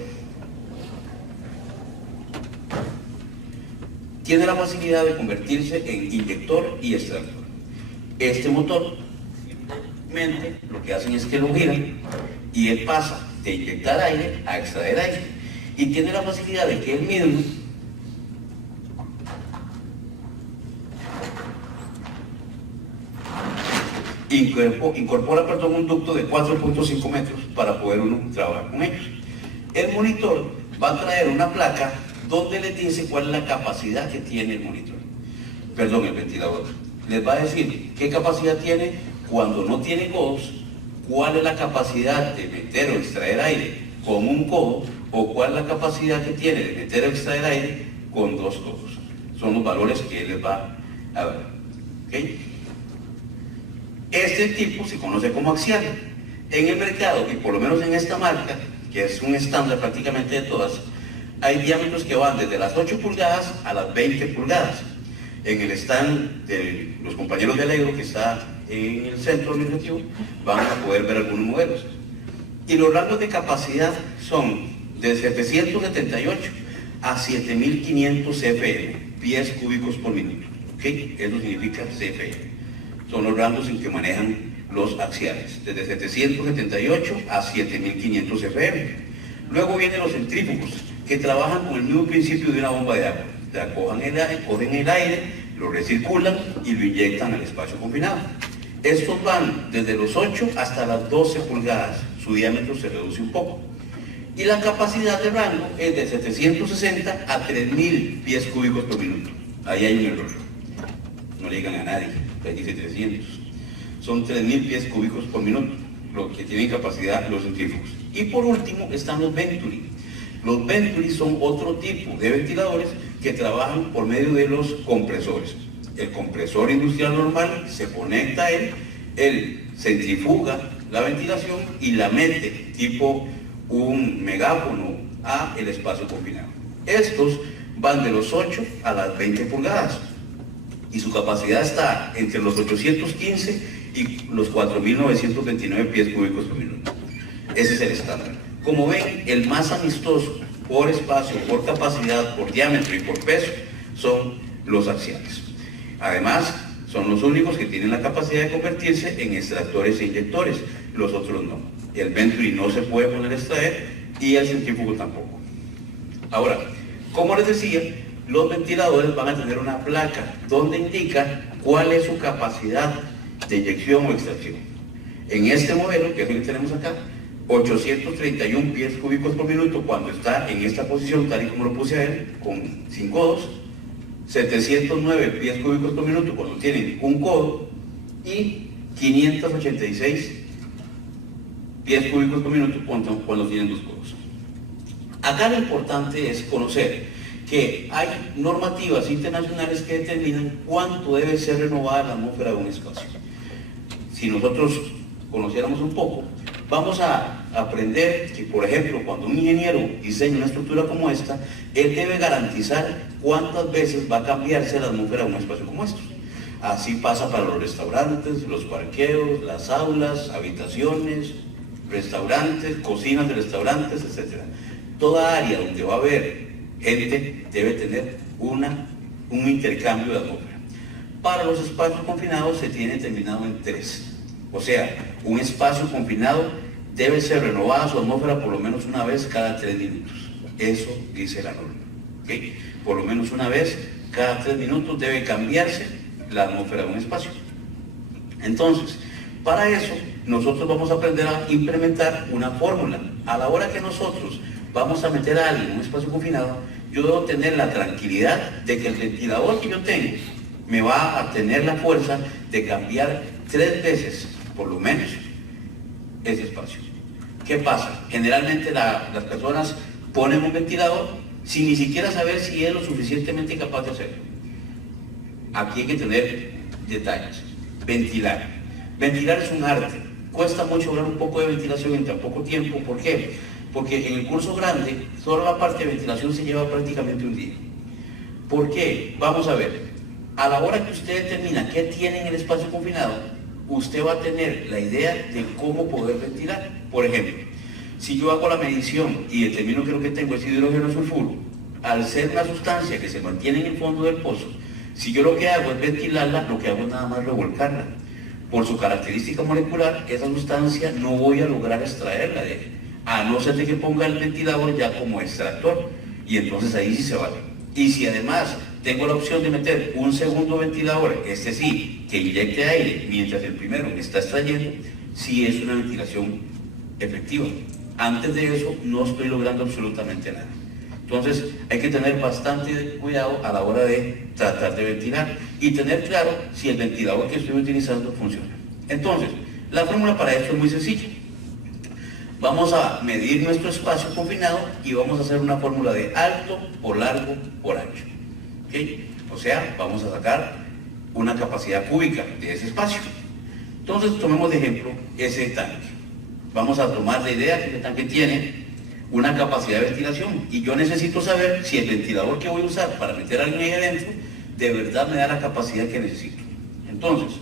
tiene la facilidad de convertirse en inyector y extractor. Este motor, simplemente lo que hacen es que lo giran y él pasa de inyectar aire a extraer aire y tiene la facilidad de que él mismo incorpora un ducto de 4.5 metros para poder uno trabajar con ellos. El monitor va a traer una placa donde les dice cuál es la capacidad que tiene el ventilador. Les va a decir qué capacidad tiene cuando no tiene codos, cuál es la capacidad de meter o extraer aire con un codo o cuál es la capacidad que tiene de meter o extraer aire con dos codos. Son los valores que él les va a dar. ¿Okay? Este tipo se conoce como axial. En el mercado, y por lo menos en esta marca, que es un estándar prácticamente de todas, hay diámetros que van desde las 8 pulgadas a las 20 pulgadas. En el stand de los compañeros de Alegro, que está en el centro administrativo, van a poder ver algunos modelos. Y los rangos de capacidad son de 778 a 7500 FM. pies cúbicos por minuto. ¿Okay? Eso significa CFM. Son los rangos en que manejan los axiales, desde 778 a 7500 FM. Luego vienen los centrífugos, que trabajan con el mismo principio de una bomba de agua. Cogen el aire, lo recirculan y lo inyectan al espacio confinado. Estos van desde los 8 hasta las 12 pulgadas, su diámetro se reduce un poco. Y la capacidad de rango es de 760 a 3000 pies cúbicos por minuto. Ahí hay un error. No le digan a nadie, ahí dice 300. Son 3000 pies cúbicos por minuto, lo que tienen capacidad los centrífugos. Y por último están los Venturi. Los Venturi son otro tipo de ventiladores que trabajan por medio de los compresores. El compresor industrial normal se conecta a él centrifuga la ventilación y la mete tipo un megáfono a el espacio confinado. Estos van de los 8 a las 20 pulgadas y su capacidad está entre los 815 y los 4929 pies cúbicos por minuto. Ese es el estándar. Como ven, el más amistoso por espacio, por capacidad, por diámetro y por peso son los axiales. Además, son los únicos que tienen la capacidad de convertirse en extractores e inyectores, los otros no. El Venturi no se puede poner a extraer y el centrífugo tampoco. Ahora, como les decía, los ventiladores van a tener una placa donde indica cuál es su capacidad de inyección o extracción. En este modelo, que es el que tenemos acá, 831 pies cúbicos por minuto cuando está en esta posición, tal y como lo puse a él, con 5 codos, 709 pies cúbicos por minuto cuando tienen un codo y 586 pies cúbicos por minuto cuando tienen 2 codos. Acá lo importante es conocer que hay normativas internacionales que determinan cuánto debe ser renovada la atmósfera de un espacio. Si nosotros conociéramos un poco, vamos a aprender que, por ejemplo, cuando un ingeniero diseña una estructura como esta, él debe garantizar cuántas veces va a cambiarse la atmósfera de un espacio como estos. Así pasa para los restaurantes, los parqueos, las aulas, habitaciones, restaurantes, cocinas de restaurantes, etc. Toda área donde va a haber gente debe tener un intercambio de atmósfera. Para los espacios confinados se tiene determinado en 3. O sea, un espacio confinado debe ser renovada su atmósfera por lo menos una vez cada 3 minutos. Eso dice la norma. ¿Okay? Por lo menos una vez cada 3 minutos debe cambiarse la atmósfera de un espacio. Entonces, para eso, nosotros vamos a aprender a implementar una fórmula. A la hora que nosotros vamos a meter a alguien en un espacio confinado, yo debo tener la tranquilidad de que el ventilador que yo tengo me va a tener la fuerza de cambiar 3 veces, por lo menos, ese espacio. ¿Qué pasa? Generalmente las personas ponen un ventilador sin ni siquiera saber si es lo suficientemente capaz de hacerlo. Aquí hay que tener detalles. Ventilar. Ventilar es un arte. Cuesta mucho lograr un poco de ventilación en tan poco tiempo. ¿Por qué? Porque en el curso grande, solo la parte de ventilación se lleva prácticamente un día. ¿Por qué? Vamos a ver. A la hora que usted determina qué tiene en el espacio confinado, usted va a tener la idea de cómo poder ventilar. Por ejemplo, si yo hago la medición y determino que lo que tengo es hidrógeno sulfuro, al ser una sustancia que se mantiene en el fondo del pozo, si yo lo que hago es ventilarla, lo que hago es nada más revolcarla. Por su característica molecular, esa sustancia no voy a lograr extraerla de él, a no ser de que ponga el ventilador ya como extractor, y entonces ahí sí se vale. Y si además tengo la opción de meter un segundo ventilador, este sí, que inyecte aire mientras el primero me está extrayendo, sí es una ventilación efectiva. Antes de eso no estoy logrando absolutamente nada. Entonces hay que tener bastante cuidado a la hora de tratar de ventilar y tener claro si el ventilador que estoy utilizando funciona. Entonces, la fórmula para esto es muy sencilla. Vamos a medir nuestro espacio confinado y vamos a hacer una fórmula de alto por largo por ancho. ¿Okay? O sea, vamos a sacar una capacidad cúbica de ese espacio. Entonces, tomemos de ejemplo ese tanque. Vamos a tomar la idea que ese tanque tiene una capacidad de ventilación y yo necesito saber si el ventilador que voy a usar para meter a alguien ahí adentro de verdad me da la capacidad que necesito. Entonces,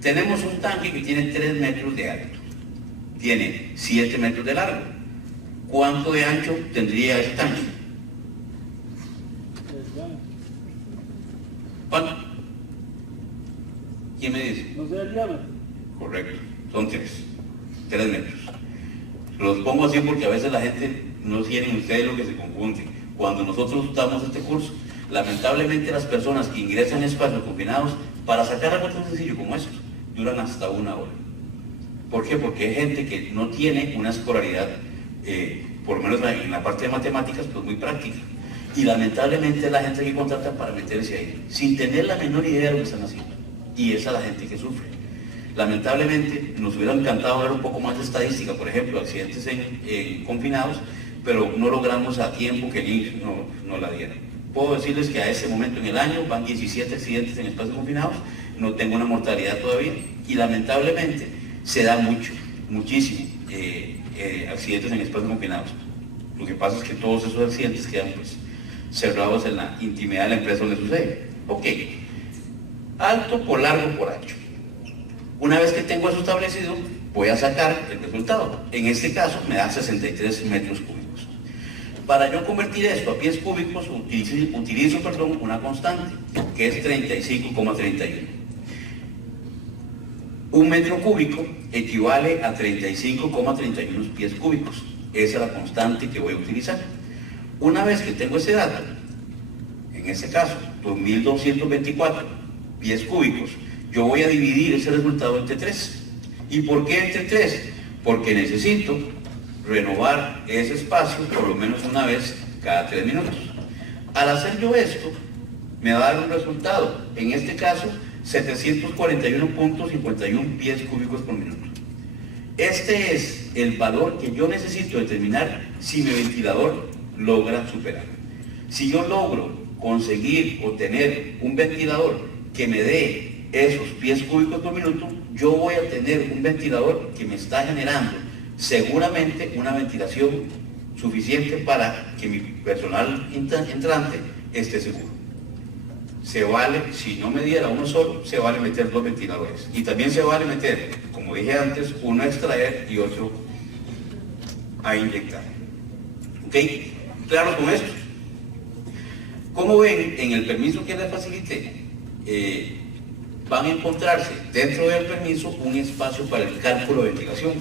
tenemos un tanque que tiene 3 metros de alto, tiene 7 metros de largo. ¿Cuánto de ancho tendría ese tanque? ¿Cuánto? ¿Quién me dice? No sé el diámetro. Correcto, son 3 metros. Los pongo así porque a veces la gente no tiene ustedes lo que se confunde. Cuando nosotros damos este curso, lamentablemente las personas que ingresan en espacios confinados, para sacar algo tan sencillo como esto, duran hasta 1 hora. ¿Por qué? Porque hay gente que no tiene una escolaridad, por lo menos en la parte de matemáticas, pues muy práctica. Y lamentablemente la gente que contratan para meterse ahí, sin tener la menor idea de lo que están haciendo. Y esa es la gente que sufre. Lamentablemente nos hubiera encantado hablar un poco más de estadística, por ejemplo, accidentes en confinados, pero no logramos a tiempo que el INS no la diera. Puedo decirles que a ese momento en el año van 17 accidentes en espacios confinados, no tengo una mortalidad todavía, y lamentablemente se da muchísimo accidentes en espacios confinados. Lo que pasa es que todos esos accidentes quedan pues cerrados en la intimidad de la empresa donde sucede. Ok, alto por largo por ancho. Una vez que tengo eso establecido, voy a sacar el resultado. En este caso me da 63 metros cúbicos. Para yo convertir esto a pies cúbicos, utilizo una constante, que es 35,31. Un metro cúbico equivale a 35,31 pies cúbicos. Esa es la constante que voy a utilizar. Una vez que tengo ese dato, en este caso, 2.224 pies cúbicos, yo voy a dividir ese resultado entre 3. ¿Y por qué entre 3? Porque necesito renovar ese espacio por lo menos una vez cada 3 minutos. Al hacer yo esto, me va a dar un resultado, en este caso, 741.51 pies cúbicos por minuto. Este es el valor que yo necesito determinar si mi ventilador logra superar. Si yo logro conseguir o tener un ventilador que me dé esos pies cúbicos por minuto, yo voy a tener un ventilador que me está generando seguramente una ventilación suficiente para que mi personal entrante esté seguro. Se vale, si no me diera uno solo, se vale meter 2 ventiladores. Y también se vale meter, como dije antes, uno a extraer y otro a inyectar. ¿Ok? ¿Claro con esto? Como ven, en el permiso que les facilité, van a encontrarse dentro del permiso un espacio para el cálculo de ventilación.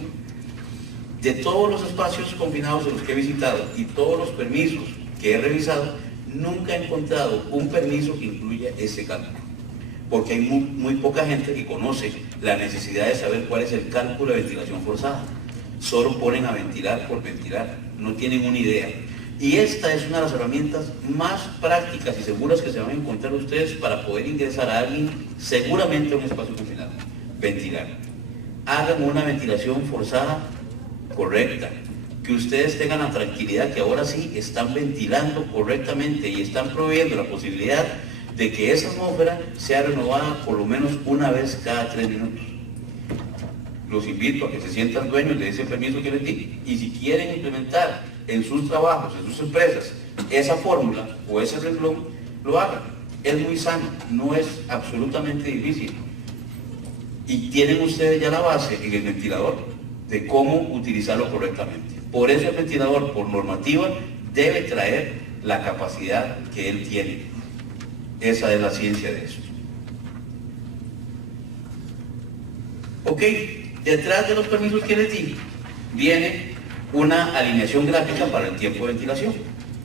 De todos los espacios confinados en los que he visitado y todos los permisos que he revisado, nunca he encontrado un permiso que incluya ese cálculo, porque hay muy poca gente que conoce la necesidad de saber cuál es el cálculo de ventilación forzada. Solo ponen a ventilar por ventilar, no tienen una idea. Y esta es una de las herramientas más prácticas y seguras que se van a encontrar ustedes para poder ingresar a alguien seguramente a un espacio confinado. Ventilar. Hagan una ventilación forzada correcta. Que ustedes tengan la tranquilidad que ahora sí están ventilando correctamente y están proveyendo la posibilidad de que esa atmósfera sea renovada por lo menos una vez cada 3 minutos. Los invito a que se sientan dueños de ese permiso que les di, y si quieren implementar en sus trabajos, en sus empresas, esa fórmula o ese renglón, lo hagan. Es muy sano, no es absolutamente difícil. Y tienen ustedes ya la base en el ventilador de cómo utilizarlo correctamente. Por eso el ventilador, por normativa, debe traer la capacidad que él tiene. Esa es la ciencia de esto. Ok, detrás de los permisos que les di, viene una alineación gráfica para el tiempo de ventilación.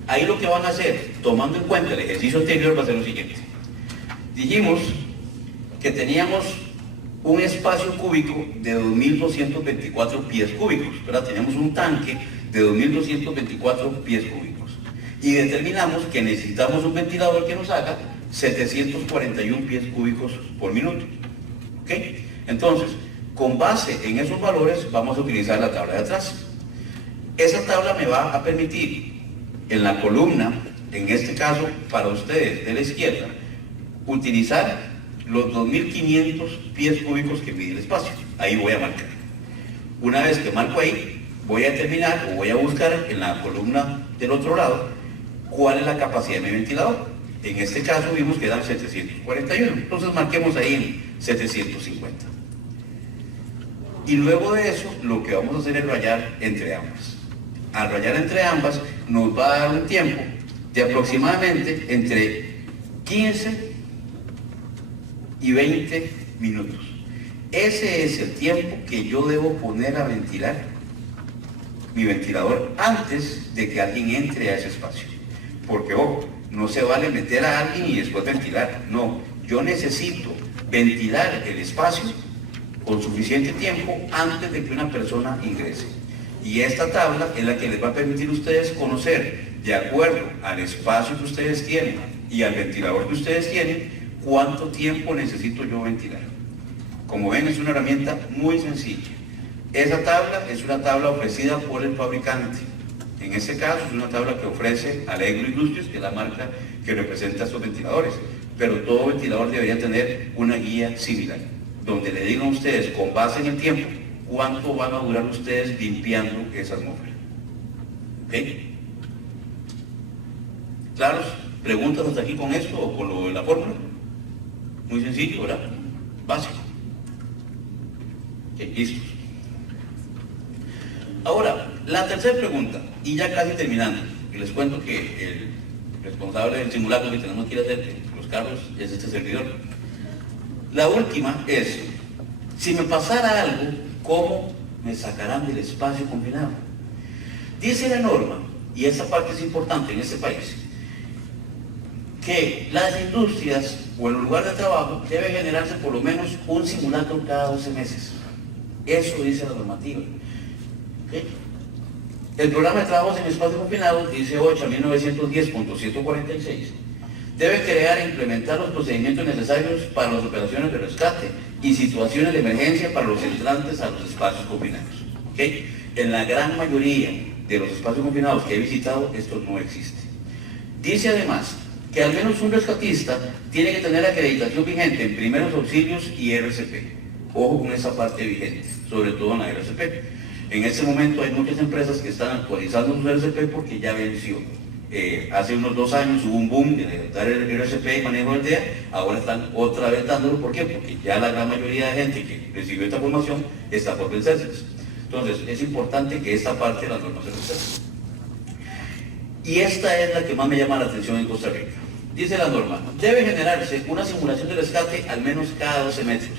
Ahí lo que van a hacer, tomando en cuenta el ejercicio anterior, va a ser lo siguiente. Dijimos que teníamos un espacio cúbico de 2.224 pies cúbicos, ¿verdad? Teníamos un tanque de 2.224 pies cúbicos. Y determinamos que necesitamos un ventilador que nos haga 741 pies cúbicos por minuto. ¿Ok? Entonces, con base en esos valores, vamos a utilizar la tabla de atrás. Esa tabla me va a permitir, en la columna, en este caso para ustedes de la izquierda, utilizar los 2.500 pies cúbicos que mide el espacio. Ahí voy a marcar. Una vez que marco ahí, voy a determinar o voy a buscar en la columna del otro lado cuál es la capacidad de mi ventilador. En este caso vimos que eran 741. Entonces marquemos ahí en 750. Y luego de eso, lo que vamos a hacer es rayar entre ambas. Al rayar entre ambas, nos va a dar un tiempo de aproximadamente entre 15 y 20 minutos. Ese es el tiempo que yo debo poner a ventilar mi ventilador antes de que alguien entre a ese espacio. Porque, ojo, no se vale meter a alguien y después ventilar. No, yo necesito ventilar el espacio con suficiente tiempo antes de que una persona ingrese. Y esta tabla es la que les va a permitir a ustedes conocer, de acuerdo al espacio que ustedes tienen y al ventilador que ustedes tienen, cuánto tiempo necesito yo ventilar. Como ven, es una herramienta muy sencilla. Esa tabla es una tabla ofrecida por el fabricante. En este caso es una tabla que ofrece Allegro Industrias, que es la marca que representa estos ventiladores. Pero todo ventilador debería tener una guía similar, donde le digan a ustedes, con base en el tiempo, cuánto van a durar ustedes limpiando esa atmósfera. ¿Ok? ¿Claros? ¿Preguntas hasta aquí con esto o con lo de la fórmula? Muy sencillo, ¿verdad? Básico. Ok, listos. Ahora, la tercera pregunta, y ya casi terminando, y les cuento que el responsable del simulacro que tenemos que ir a hacer, los carros, es este servidor. La última es, si me pasara algo, ¿cómo me sacarán del espacio confinado? Dice la norma, y esa parte es importante en este país, que las industrias o el lugar de trabajo debe generarse por lo menos un simulacro cada 12 meses. Eso dice la normativa. ¿Okay? El programa de trabajos en espacio confinado, dice 8.910.146, debe crear e implementar los procedimientos necesarios para las operaciones de rescate y situaciones de emergencia para los entrantes a los espacios confinados. ¿Okay? En la gran mayoría de los espacios confinados que he visitado, esto no existe. Dice además que al menos un rescatista tiene que tener acreditación vigente en primeros auxilios y RCP. Ojo con esa parte vigente, sobre todo en la RCP. En este momento hay muchas empresas que están actualizando sus RCP porque ya venció. Hace unos 2 años hubo un boom de dar el RCP y manejo del DEA, ahora están otra vez dándolo. ¿Por qué? Porque ya la gran mayoría de gente que recibió esta formación está por vencerse. Entonces es importante que esta parte de las normas se respete. Y esta es la que más me llama la atención en Costa Rica. Dice la norma, debe generarse una simulación de rescate al menos cada 12 meses.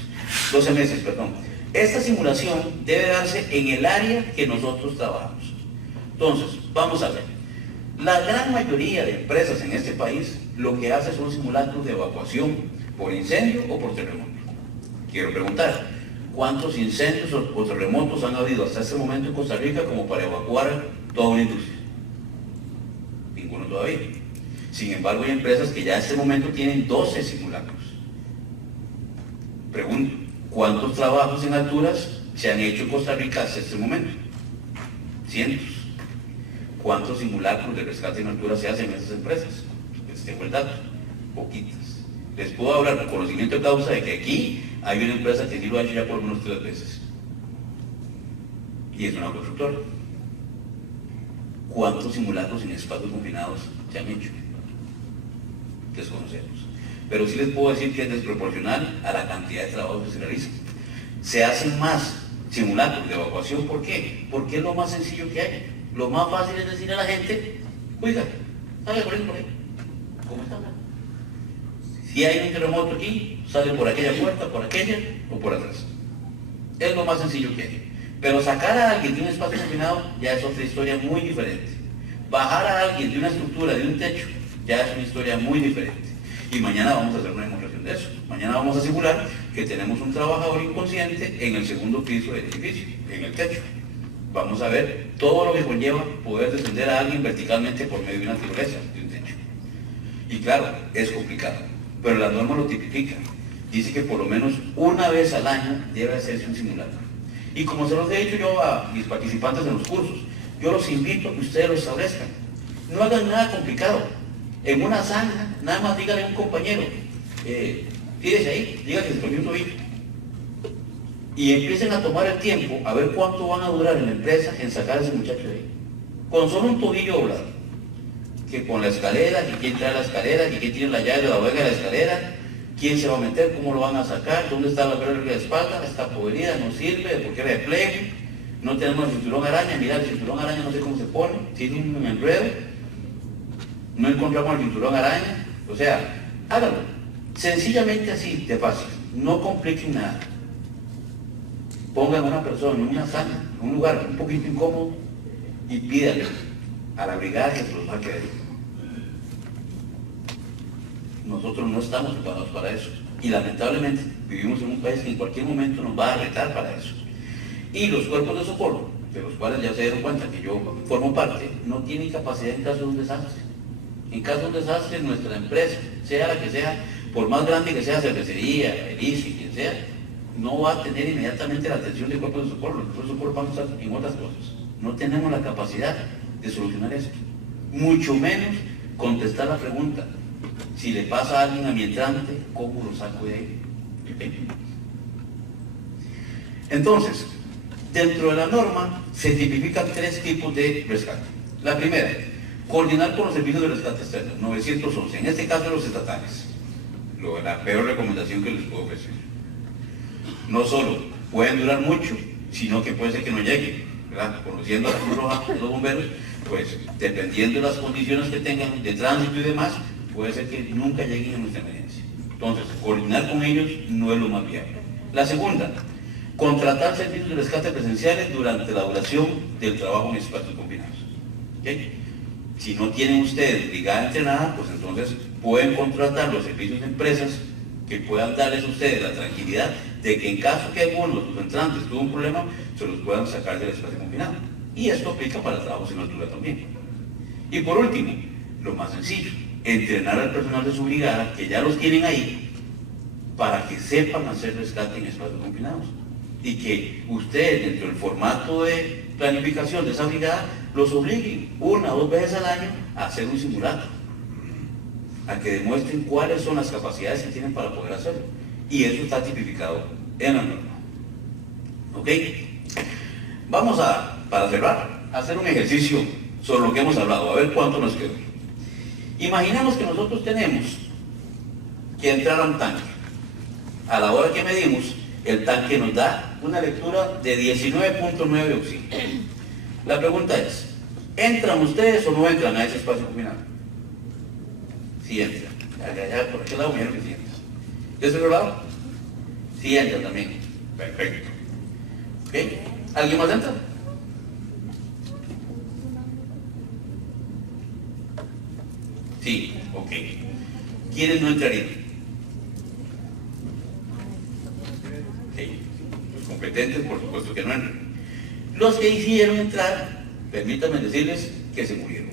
Esta simulación debe darse en el área que nosotros trabajamos. Entonces, vamos a ver. La gran mayoría de empresas en este país lo que hace son simulacros de evacuación por incendio o por terremoto. Quiero preguntar, ¿cuántos incendios o terremotos han habido hasta este momento en Costa Rica como para evacuar toda una industria? Ninguno todavía. Sin embargo, hay empresas que ya en este momento tienen 12 simulacros. Pregunto, ¿cuántos trabajos en alturas se han hecho en Costa Rica hasta este momento? Cientos. ¿Cuántos simulacros de rescate en altura se hacen en esas empresas? Les tengo el dato. Poquitas. Les puedo hablar con conocimiento de causa de que aquí hay una empresa que sí lo ha hecho ya por unos 3 veces. Y es una constructora. ¿Cuántos simulacros en espacios confinados se han hecho? Desconocemos. Pero sí les puedo decir que es desproporcional a la cantidad de trabajos que se realizan. Se hacen más simulacros de evacuación. ¿Por qué? Porque es lo más sencillo que hay. Lo más fácil es decir a la gente, oiga, salga por ahí. ¿Cómo está? Si hay un terremoto aquí, sale por aquella puerta, por aquella o por atrás. Es lo más sencillo que hay. Pero sacar a alguien de un espacio confinado ya es otra historia muy diferente. Bajar a alguien de una estructura, de un techo, ya es una historia muy diferente. Y mañana vamos a hacer una demostración de eso. Mañana vamos a simular que tenemos un trabajador inconsciente en el segundo piso del edificio, en el techo. Vamos a ver todo lo que conlleva poder descender a alguien verticalmente por medio de una tirolesa, de un techo. Y claro, es complicado, pero la norma lo tipifica. Dice que por lo menos una vez al año debe hacerse un simulacro. Y como se los he dicho yo a mis participantes en los cursos, yo los invito a que ustedes lo establezcan. No hagan nada complicado. En una zanja, nada más dígale a un compañero, tírese ahí, diga que se comió un tobillo. Y empiecen a tomar el tiempo, a ver cuánto van a durar en la empresa en sacar a ese muchacho de ahí. Con solo un tobillo doblado. Que con la escalera, que quién trae la escalera, que quién tiene la llave de la huelga de la escalera, quién se va a meter, cómo lo van a sacar, dónde está la verga de espalda, está podrida, no sirve, porque era de pliegue, no tenemos el cinturón araña, mira el cinturón araña no sé cómo se pone, tiene un enredo, no encontramos el cinturón araña, o sea, háganlo. Sencillamente así, de fácil. No compliquen nada. Pongan a una persona en una sala, en un lugar un poquito incómodo y pídanle a la brigada que se los saque de ahí. Nosotros no estamos preparados para eso. Y lamentablemente vivimos en un país que en cualquier momento nos va a retar para eso. Y los cuerpos de socorro, de los cuales ya se dieron cuenta que yo formo parte, no tienen capacidad en caso de un desastre. En caso de un desastre, nuestra empresa, sea la que sea, por más grande que sea, cervecería, Elicio, quien sea, no va a tener inmediatamente la atención del cuerpo de socorro. Los cuerpos de socorro van a estar en otras cosas. No tenemos la capacidad de solucionar esto. Mucho menos contestar la pregunta: si le pasa a alguien a mi entrante, ¿cómo lo saco de ahí? Entonces, dentro de la norma se tipifican 3 tipos de rescate. La primera, coordinar con los servicios de rescate externo, 911, en este caso los estatales. La peor recomendación que les puedo ofrecer. No solo pueden durar mucho, sino que puede ser que no lleguen, ¿verdad? Conociendo a la Cruz Roja, los bomberos, pues dependiendo de las condiciones que tengan de tránsito y demás, puede ser que nunca lleguen a nuestra emergencia. Entonces, coordinar con ellos no es lo más viable. La segunda, contratar servicios de rescate presenciales durante la duración del trabajo en espacios confinados. ¿Okay? Si no tienen ustedes brigada entrenada, pues entonces pueden contratar los servicios de empresas que puedan darles a ustedes la tranquilidad de que en caso que alguno de sus entrantes tuvo un problema, se los puedan sacar del espacio confinado. Y esto aplica para trabajos en altura también. Y por último, lo más sencillo, entrenar al personal de su brigada, que ya los tienen ahí, para que sepan hacer rescate en espacios confinados. Y que ustedes, dentro del formato de planificación de esa brigada, los obliguen 1 o 2 veces al año a hacer un simulacro, a que demuestren cuáles son las capacidades que tienen para poder hacerlo. Y eso está tipificado en la norma. ¿Ok? Vamos a, para cerrar, a hacer un ejercicio sobre lo que hemos hablado, a ver cuánto nos quedó. Imaginemos que nosotros tenemos que entrar a un tanque. A la hora que medimos, el tanque nos da una lectura de 19.9 de oxígeno. La pregunta es, ¿entran ustedes o no entran a ese espacio confinado? Sí entran. Allá, por aquel lado me dijeron que sí entran. ¿De ese otro lado? Sí entran también. Perfecto. ¿Ok? ¿Alguien más entra? Sí, ok. ¿Quiénes no entrarían? Okay. Los competentes, por supuesto que no entran. Los que hicieron entrar, permítanme decirles que se murieron.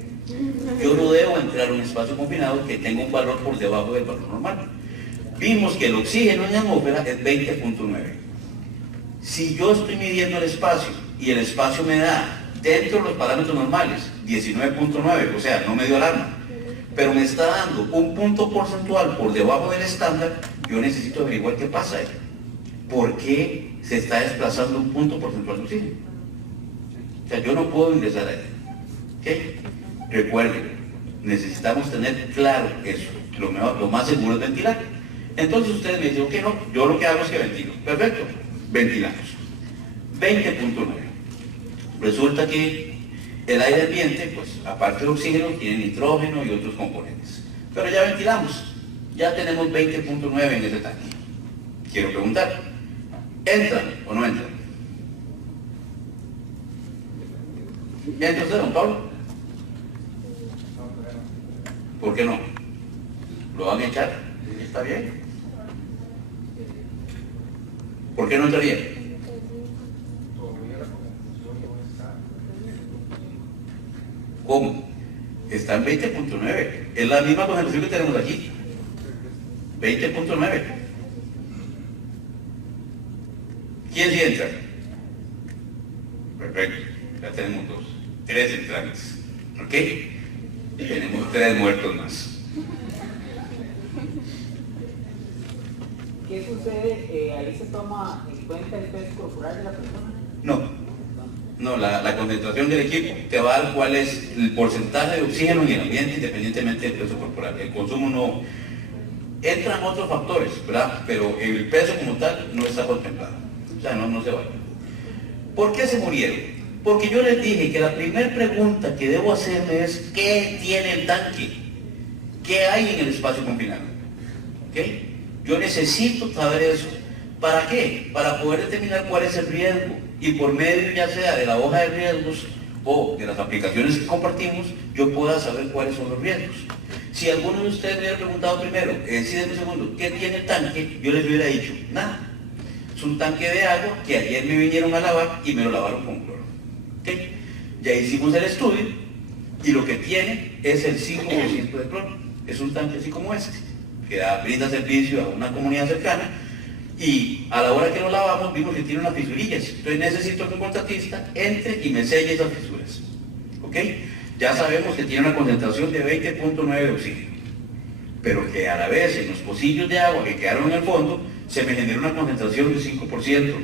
Yo no debo entrar a un espacio confinado que tenga un valor por debajo del valor normal. Vimos que el oxígeno en la atmósfera es 20.9. Si yo estoy midiendo el espacio y el espacio me da, dentro de los parámetros normales, 19.9, o sea, no me dio alarma, pero me está dando un punto porcentual por debajo del estándar, yo necesito averiguar qué pasa ahí. ¿Por qué se está desplazando un punto porcentual de oxígeno? O sea, yo no puedo ingresar ahí. ¿Okay? Recuerden, necesitamos tener claro eso. Lo más seguro es ventilar. Entonces ustedes me dicen, ok, no, yo lo que hago es que ventilo. Perfecto, ventilamos. 20.9. Resulta que el aire ambiente, pues aparte de oxígeno, tiene nitrógeno y otros componentes. Pero ya ventilamos, ya tenemos 20.9 en ese tanque. Quiero preguntar, ¿entran o no entran? ¿Entra usted, don Pablo? ¿Por qué no? ¿Lo van a echar? ¿Está bien? ¿Por qué no entraría? ¿Cómo? Está en 20.9. Es la misma concentración que tenemos aquí. 20.9. ¿Quién sí entra? Perfecto. Ya tenemos 3 entrantes. ¿Ok? Tenemos 3 muertos más. ¿Qué sucede? ¿Ahí se toma en cuenta el peso corporal de la persona? No, la concentración del equipo te va a dar cuál es el porcentaje de oxígeno en el ambiente independientemente del peso corporal. El consumo no. Entran otros factores, ¿verdad? Pero el peso como tal no está contemplado. O sea, no se va. ¿Por qué se murieron? Porque yo les dije que la primera pregunta que debo hacerme es ¿qué tiene el tanque? ¿Qué hay en el espacio confinado? ¿Okay? Yo necesito saber eso. ¿Para qué? Para poder determinar cuál es el riesgo. Y por medio ya sea de la hoja de riesgos o de las aplicaciones que compartimos, yo pueda saber cuáles son los riesgos. Si alguno de ustedes me hubiera preguntado primero, denme un segundo, ¿qué tiene el tanque? Yo les hubiera dicho, nada. Es un tanque de agua que ayer me vinieron a lavar y me lo lavaron con cloro. ¿Okay? Ya hicimos el estudio y lo que tiene es el 5% de cloro. Es un tanque así como este, que brinda servicio a una comunidad cercana, y a la hora que lo lavamos vimos que tiene unas fisurillas. Entonces necesito que un contratista entre y me selle esas fisuras. ¿Ok? Ya sabemos que tiene una concentración de 20.9 de oxígeno, pero que a la vez en los pocillos de agua que quedaron en el fondo se me generó una concentración de 5%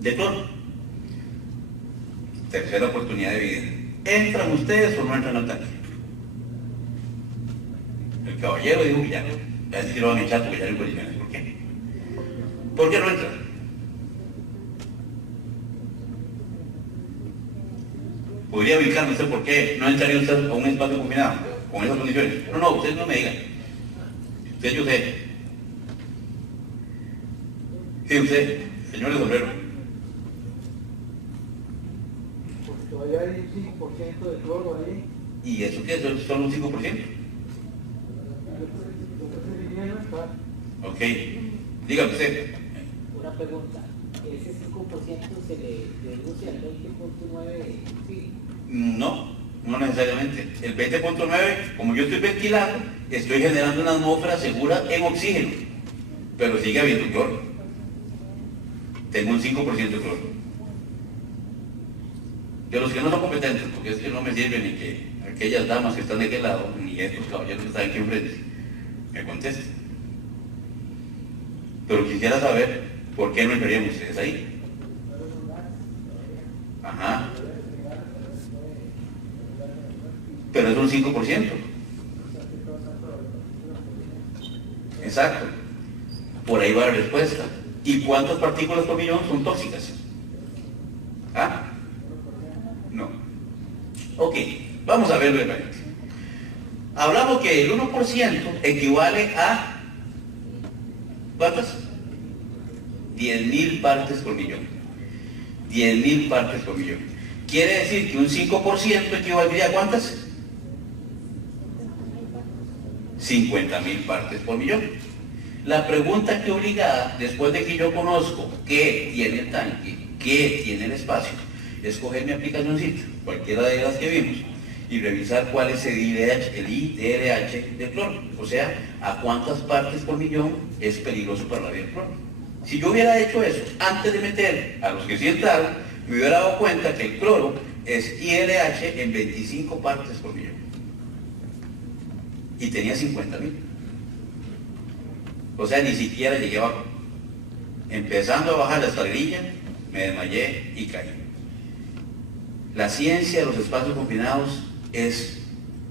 de cloro. Tercera oportunidad de vida. ¿Entran ustedes o no entran al tanque? El caballero dijo que ya no. Ya sí lo van a echar porque ya no hay condiciones. ¿Por qué? ¿Por qué no entran? ¿Podría ubicarme usted por qué no entraría usted a un espacio combinado con esas condiciones? No, ustedes no me digan. Usted, yo sé. Sí, usted, señor de sombrero. Porque todavía hay un 5% de cloro ahí. ¿Y eso qué es? ¿Solo un 5%? Ok. Dígame usted. Una pregunta. ¿Ese 5% se le deduce al 20.9? Sí. No, no necesariamente. El 20.9, como yo estoy ventilando, estoy generando una atmósfera segura en oxígeno, pero sigue habiendo cloro. Tengo un 5% de cloro. Que los que no son competentes, porque es que no me sirve ni que aquellas damas que están de aquel lado, ni estos caballeros que están aquí enfrente, me contesten. Pero quisiera saber por qué no entrarían ustedes ahí. Ajá. Pero es un 5%. Exacto. Por ahí va la respuesta. ¿Y cuántas partículas por millón son tóxicas? ¿Ah? No. Ok, vamos a verlo de nuevo. Hablamos que el 1% equivale a ¿cuántas? 10.000 partes por millón. 10.000 partes por millón. Quiere decir que un 5% equivaldría a ¿cuántas? 50.000 partes por millón. La pregunta que obligada, después de que yo conozco qué tiene el tanque, qué tiene el espacio, es coger mi aplicacioncita, cualquiera de las que vimos, y revisar cuál es el IDRH de cloro. O sea, a cuántas partes por millón es peligroso para la vida del cloro. Si yo hubiera hecho eso antes de meter a los que sí entraron, me hubiera dado cuenta que el cloro es IDRH en 25 partes por millón. Y tenía 50.000. O sea, ni siquiera llegué abajo. Empezando a bajar la escalerilla, me desmayé y caí. La ciencia de los espacios confinados es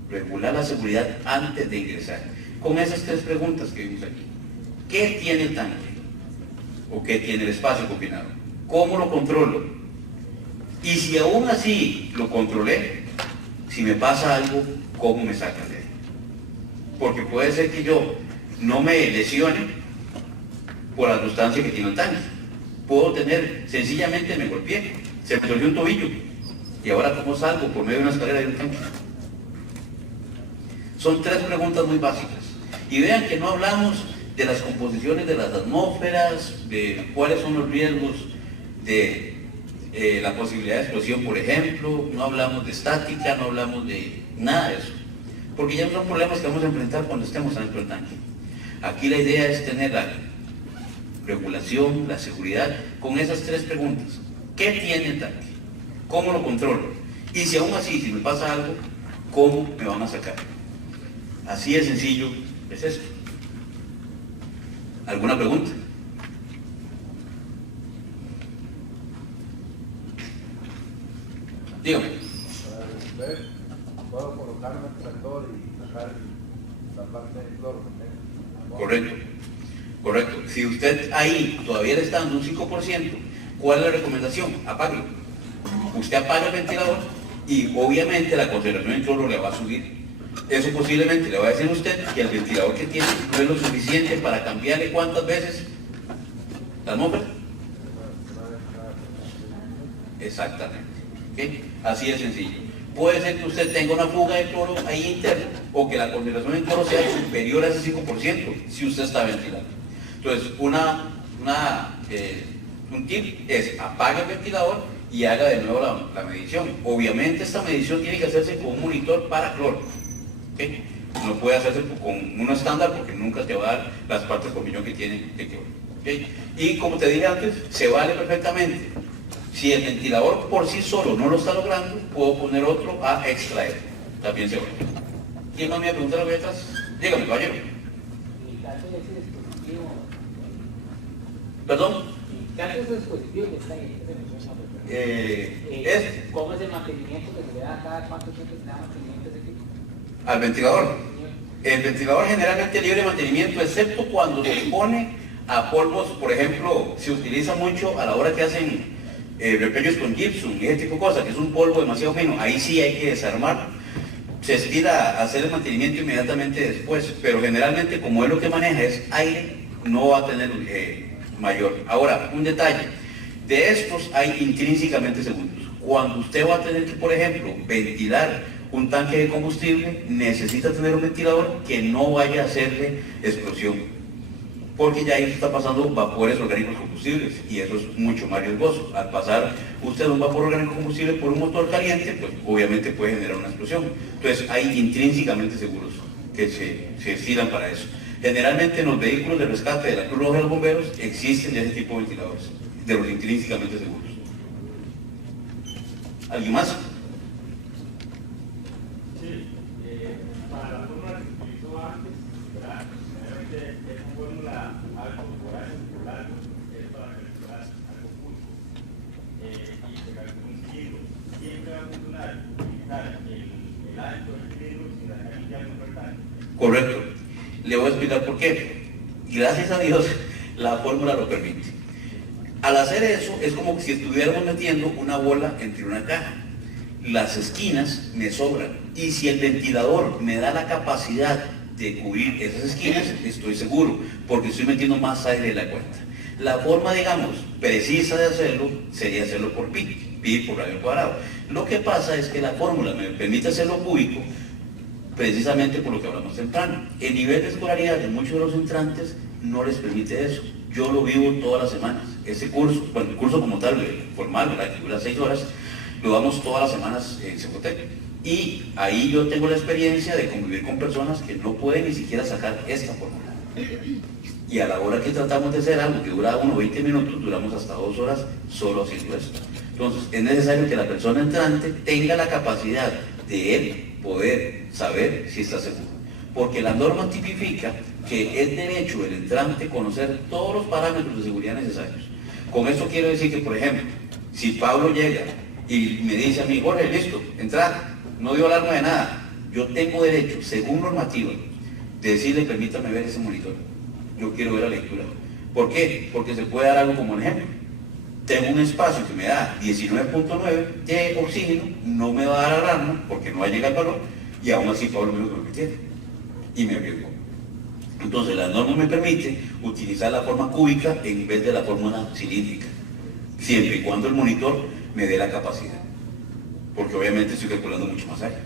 regular la seguridad antes de ingresar. Con esas tres preguntas que vimos aquí. ¿Qué tiene el tanque? ¿O qué tiene el espacio confinado? ¿Cómo lo controlo? Y si aún así lo controlé, si me pasa algo, ¿cómo me sacan de ahí? Porque puede ser que yo no me lesione por la sustancia que tiene el tanque. Puedo tener, sencillamente me golpeé, se me torció un tobillo. ¿Y ahora cómo salgo por medio de una escalera de un tanque? Son tres preguntas muy básicas. Y vean que no hablamos de las composiciones de las atmósferas, de cuáles son los riesgos de la posibilidad de explosión, por ejemplo. No hablamos de estática, no hablamos de nada de eso. Porque ya no son problemas que vamos a enfrentar cuando estemos dentro del tanque. Aquí la idea es tener la regulación, la seguridad, con esas tres preguntas. ¿Qué tiene el tanque? ¿Cómo lo controlo? Y si aún así, si me pasa algo, ¿cómo me van a sacar? Así de sencillo es esto. ¿Alguna pregunta? Dígame. ¿Puedo colocar un extractor y sacar la parte del cloro? Correcto, correcto. Si usted ahí todavía le está dando un 5%, ¿cuál es la recomendación? Apáguelo. Usted apaga el ventilador y obviamente la concentración de cloro le va a subir. Eso posiblemente le va a decir a usted que el ventilador que tiene no es lo suficiente para cambiarle cuántas veces la atmósfera. Exactamente. ¿Okay? Así de sencillo. Puede ser que usted tenga una fuga de cloro ahí interna o que la concentración en cloro sea superior a ese 5% si usted está ventilando. Entonces, un tip es apague el ventilador y haga de nuevo la medición. Obviamente esta medición tiene que hacerse con un monitor para cloro. ¿Okay? No puede hacerse con uno estándar porque nunca te va a dar las partes por millón que tiene de cloro. ¿Okay? Y como te dije antes, se vale perfectamente. Si el ventilador por sí solo no lo está logrando, puedo poner otro a extraer. También se vale. ¿Quién más me pregunta lo que hay atrás? Dígame, caballero. En el caso de ese dispositivo, ¿Perdón? en el caso de ese dispositivo que está ahí, que se menciona, ¿cómo es el mantenimiento que se le da cada cuánto tiempo se le da mantenimiento a ese equipo? Al ventilador. El ventilador generalmente libre de mantenimiento, excepto cuando se expone a polvos, por ejemplo, se utiliza mucho a la hora que hacen repellos con gypsum y ese tipo de cosas, que es un polvo demasiado fino, ahí sí hay que desarmar. Se estira a hacer el mantenimiento inmediatamente después, pero generalmente como es lo que maneja es aire, no va a tener mayor. Ahora, un detalle, de estos hay intrínsecamente seguros. Cuando usted va a tener que, por ejemplo, ventilar un tanque de combustible, necesita tener un ventilador que no vaya a hacerle explosión, porque ya ahí está pasando vapores orgánicos combustibles y eso es mucho más riesgoso. Al pasar usted un vapor orgánico combustible por un motor caliente, pues obviamente puede generar una explosión. Entonces hay intrínsecamente seguros que se estiran para eso. Generalmente en los vehículos de rescate de la Cruz Roja de los Bomberos existen ese tipo de ventiladores, de los intrínsecamente seguros. ¿Alguien más? Sí, para la fórmula que se utilizó antes, ¿verdad? Generalmente es una fórmula algo por año por largo, es para calcular algo público y se calcula un cilindro. Siempre va a funcionar utilizar el alto del cilindro sin la canilla de convertir. Correcto. Le voy a explicar por qué. Gracias a Dios, la fórmula lo permite. Al hacer eso, es como si estuviéramos metiendo una bola entre una caja. Las esquinas me sobran. Y si el ventilador me da la capacidad de cubrir esas esquinas, estoy seguro, porque estoy metiendo más aire de la cuenta. La forma, digamos, precisa de hacerlo sería hacerlo por pi por radio al cuadrado. Lo que pasa es que la fórmula me permite hacerlo cúbico, precisamente por lo que hablamos temprano. El nivel de escolaridad de muchos de los entrantes no les permite eso. Yo lo vivo todas las semanas. Ese curso, bueno, el curso como tal, formal, ¿verdad?, que dura 6 horas, lo damos todas las semanas en Cefotec. Y ahí yo tengo la experiencia de convivir con personas que no pueden ni siquiera sacar esta fórmula. Y a la hora que tratamos de hacer algo que dura 20 minutos, duramos hasta 2 horas solo haciendo esto. Entonces es necesario que la persona entrante tenga la capacidad de él poder saber si está seguro. Porque la norma tipifica que es derecho del entrante conocer todos los parámetros de seguridad necesarios. Con esto quiero decir que, por ejemplo, si Pablo llega y me dice a mí, Jorge, listo, entra, no dio alarma de nada, yo tengo derecho, según normativa, de decirle, permítame ver ese monitor. Yo quiero ver la lectura. ¿Por qué? Porque se puede dar algo como un ejemplo. Tengo un espacio que me da 19.9 de oxígeno, no me va a dar alarma porque no va a llegar el valor, y aún así Pablo me lo tiene y me arriesgo. Entonces la norma me permite utilizar la forma cúbica en vez de la fórmula cilíndrica, siempre y cuando el monitor me dé la capacidad, porque obviamente estoy calculando mucho más área.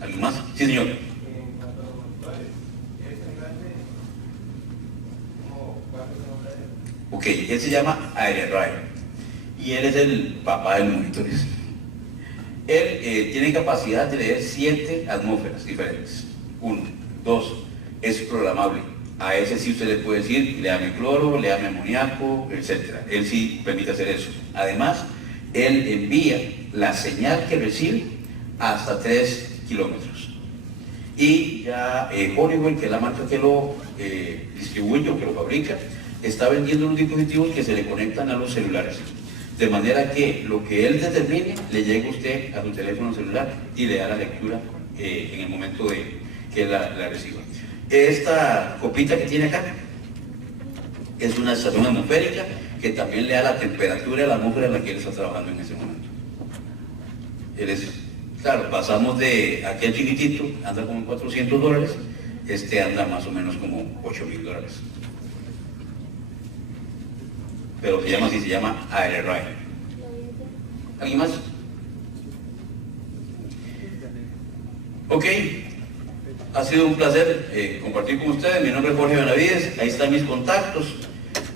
¿Alguien más? Sí, señor. Ok, él se llama Aire Ryan y él es el papá de los monitores. Él tiene capacidad de leer 7 atmósferas diferentes. 1, 2, es programable. A ese sí usted le puede decir, léame cloro, léame amoníaco, etc. Él sí permite hacer eso. Además, él envía la señal que recibe hasta 3 kilómetros. Y ya Honeywell, que es la marca que lo distribuye o que lo fabrica, está vendiendo unos dispositivos que se le conectan a los celulares. De manera que lo que él determine le llega a usted a su teléfono celular y le da la lectura en el momento de que la reciba. Esta copita que tiene acá es una estación atmosférica que también le da la temperatura de la atmósfera en la que él está trabajando en ese momento. Él es Claro, pasamos de aquel chiquitito, anda como en $400, este anda más o menos como $8,000. Pero se llama así, se llama AirRide. ¿Alguien más? Ok, ha sido un placer compartir con ustedes. Mi nombre es Jorge Benavides, ahí están mis contactos,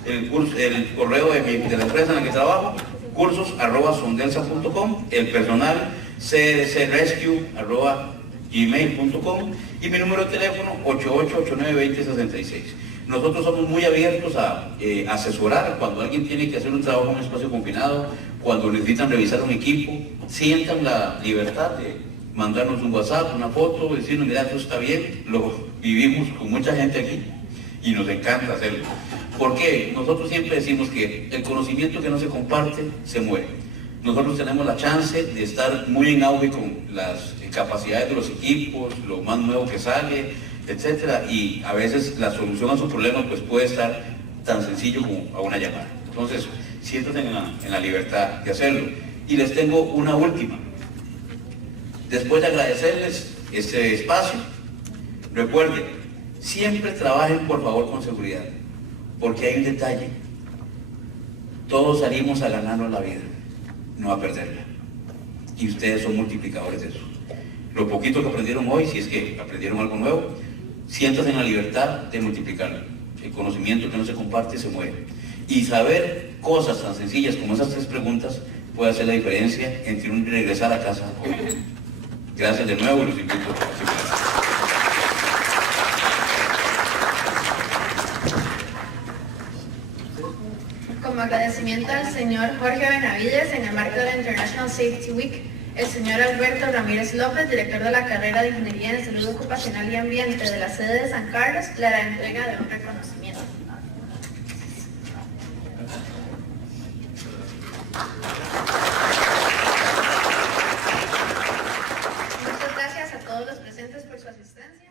el correo de la empresa en la que trabajo, cursos@sondelsa.com, el personal cdcrescue@gmail.com y mi número de teléfono 88892066. Nosotros somos muy abiertos a asesorar cuando alguien tiene que hacer un trabajo en un espacio confinado, cuando necesitan revisar un equipo, sientan la libertad de mandarnos un WhatsApp, una foto, decirnos, mira, esto está bien, lo vivimos con mucha gente aquí y nos encanta hacerlo. ¿Por qué? Nosotros siempre decimos que el conocimiento que no se comparte se muere. Nosotros tenemos la chance de estar muy en auge con las capacidades de los equipos, lo más nuevo que sale, etcétera, y a veces la solución a su problema pues puede estar tan sencillo como a una llamada. Entonces, siéntanse en la libertad de hacerlo. Y les tengo una última. Después de agradecerles este espacio, recuerden, siempre trabajen por favor con seguridad, porque hay un detalle. Todos salimos a ganarnos la vida, no a perderla. Y ustedes son multiplicadores de eso. Lo poquito que aprendieron hoy, si es que aprendieron algo nuevo, siéntanse en la libertad de multiplicarlo. El conocimiento que no se comparte se muere. Y saber cosas tan sencillas como esas 3 preguntas puede hacer la diferencia entre un regresar a casa o no. Gracias de nuevo y los invito a participar. Como agradecimiento al señor Jorge Benavides en el marco de la International Safety Week, el señor Alberto Ramírez López, director de la carrera de Ingeniería en Salud Ocupacional y Ambiente de la sede de San Carlos, le hará entrega de un reconocimiento. Muchas gracias a todos los presentes por su asistencia.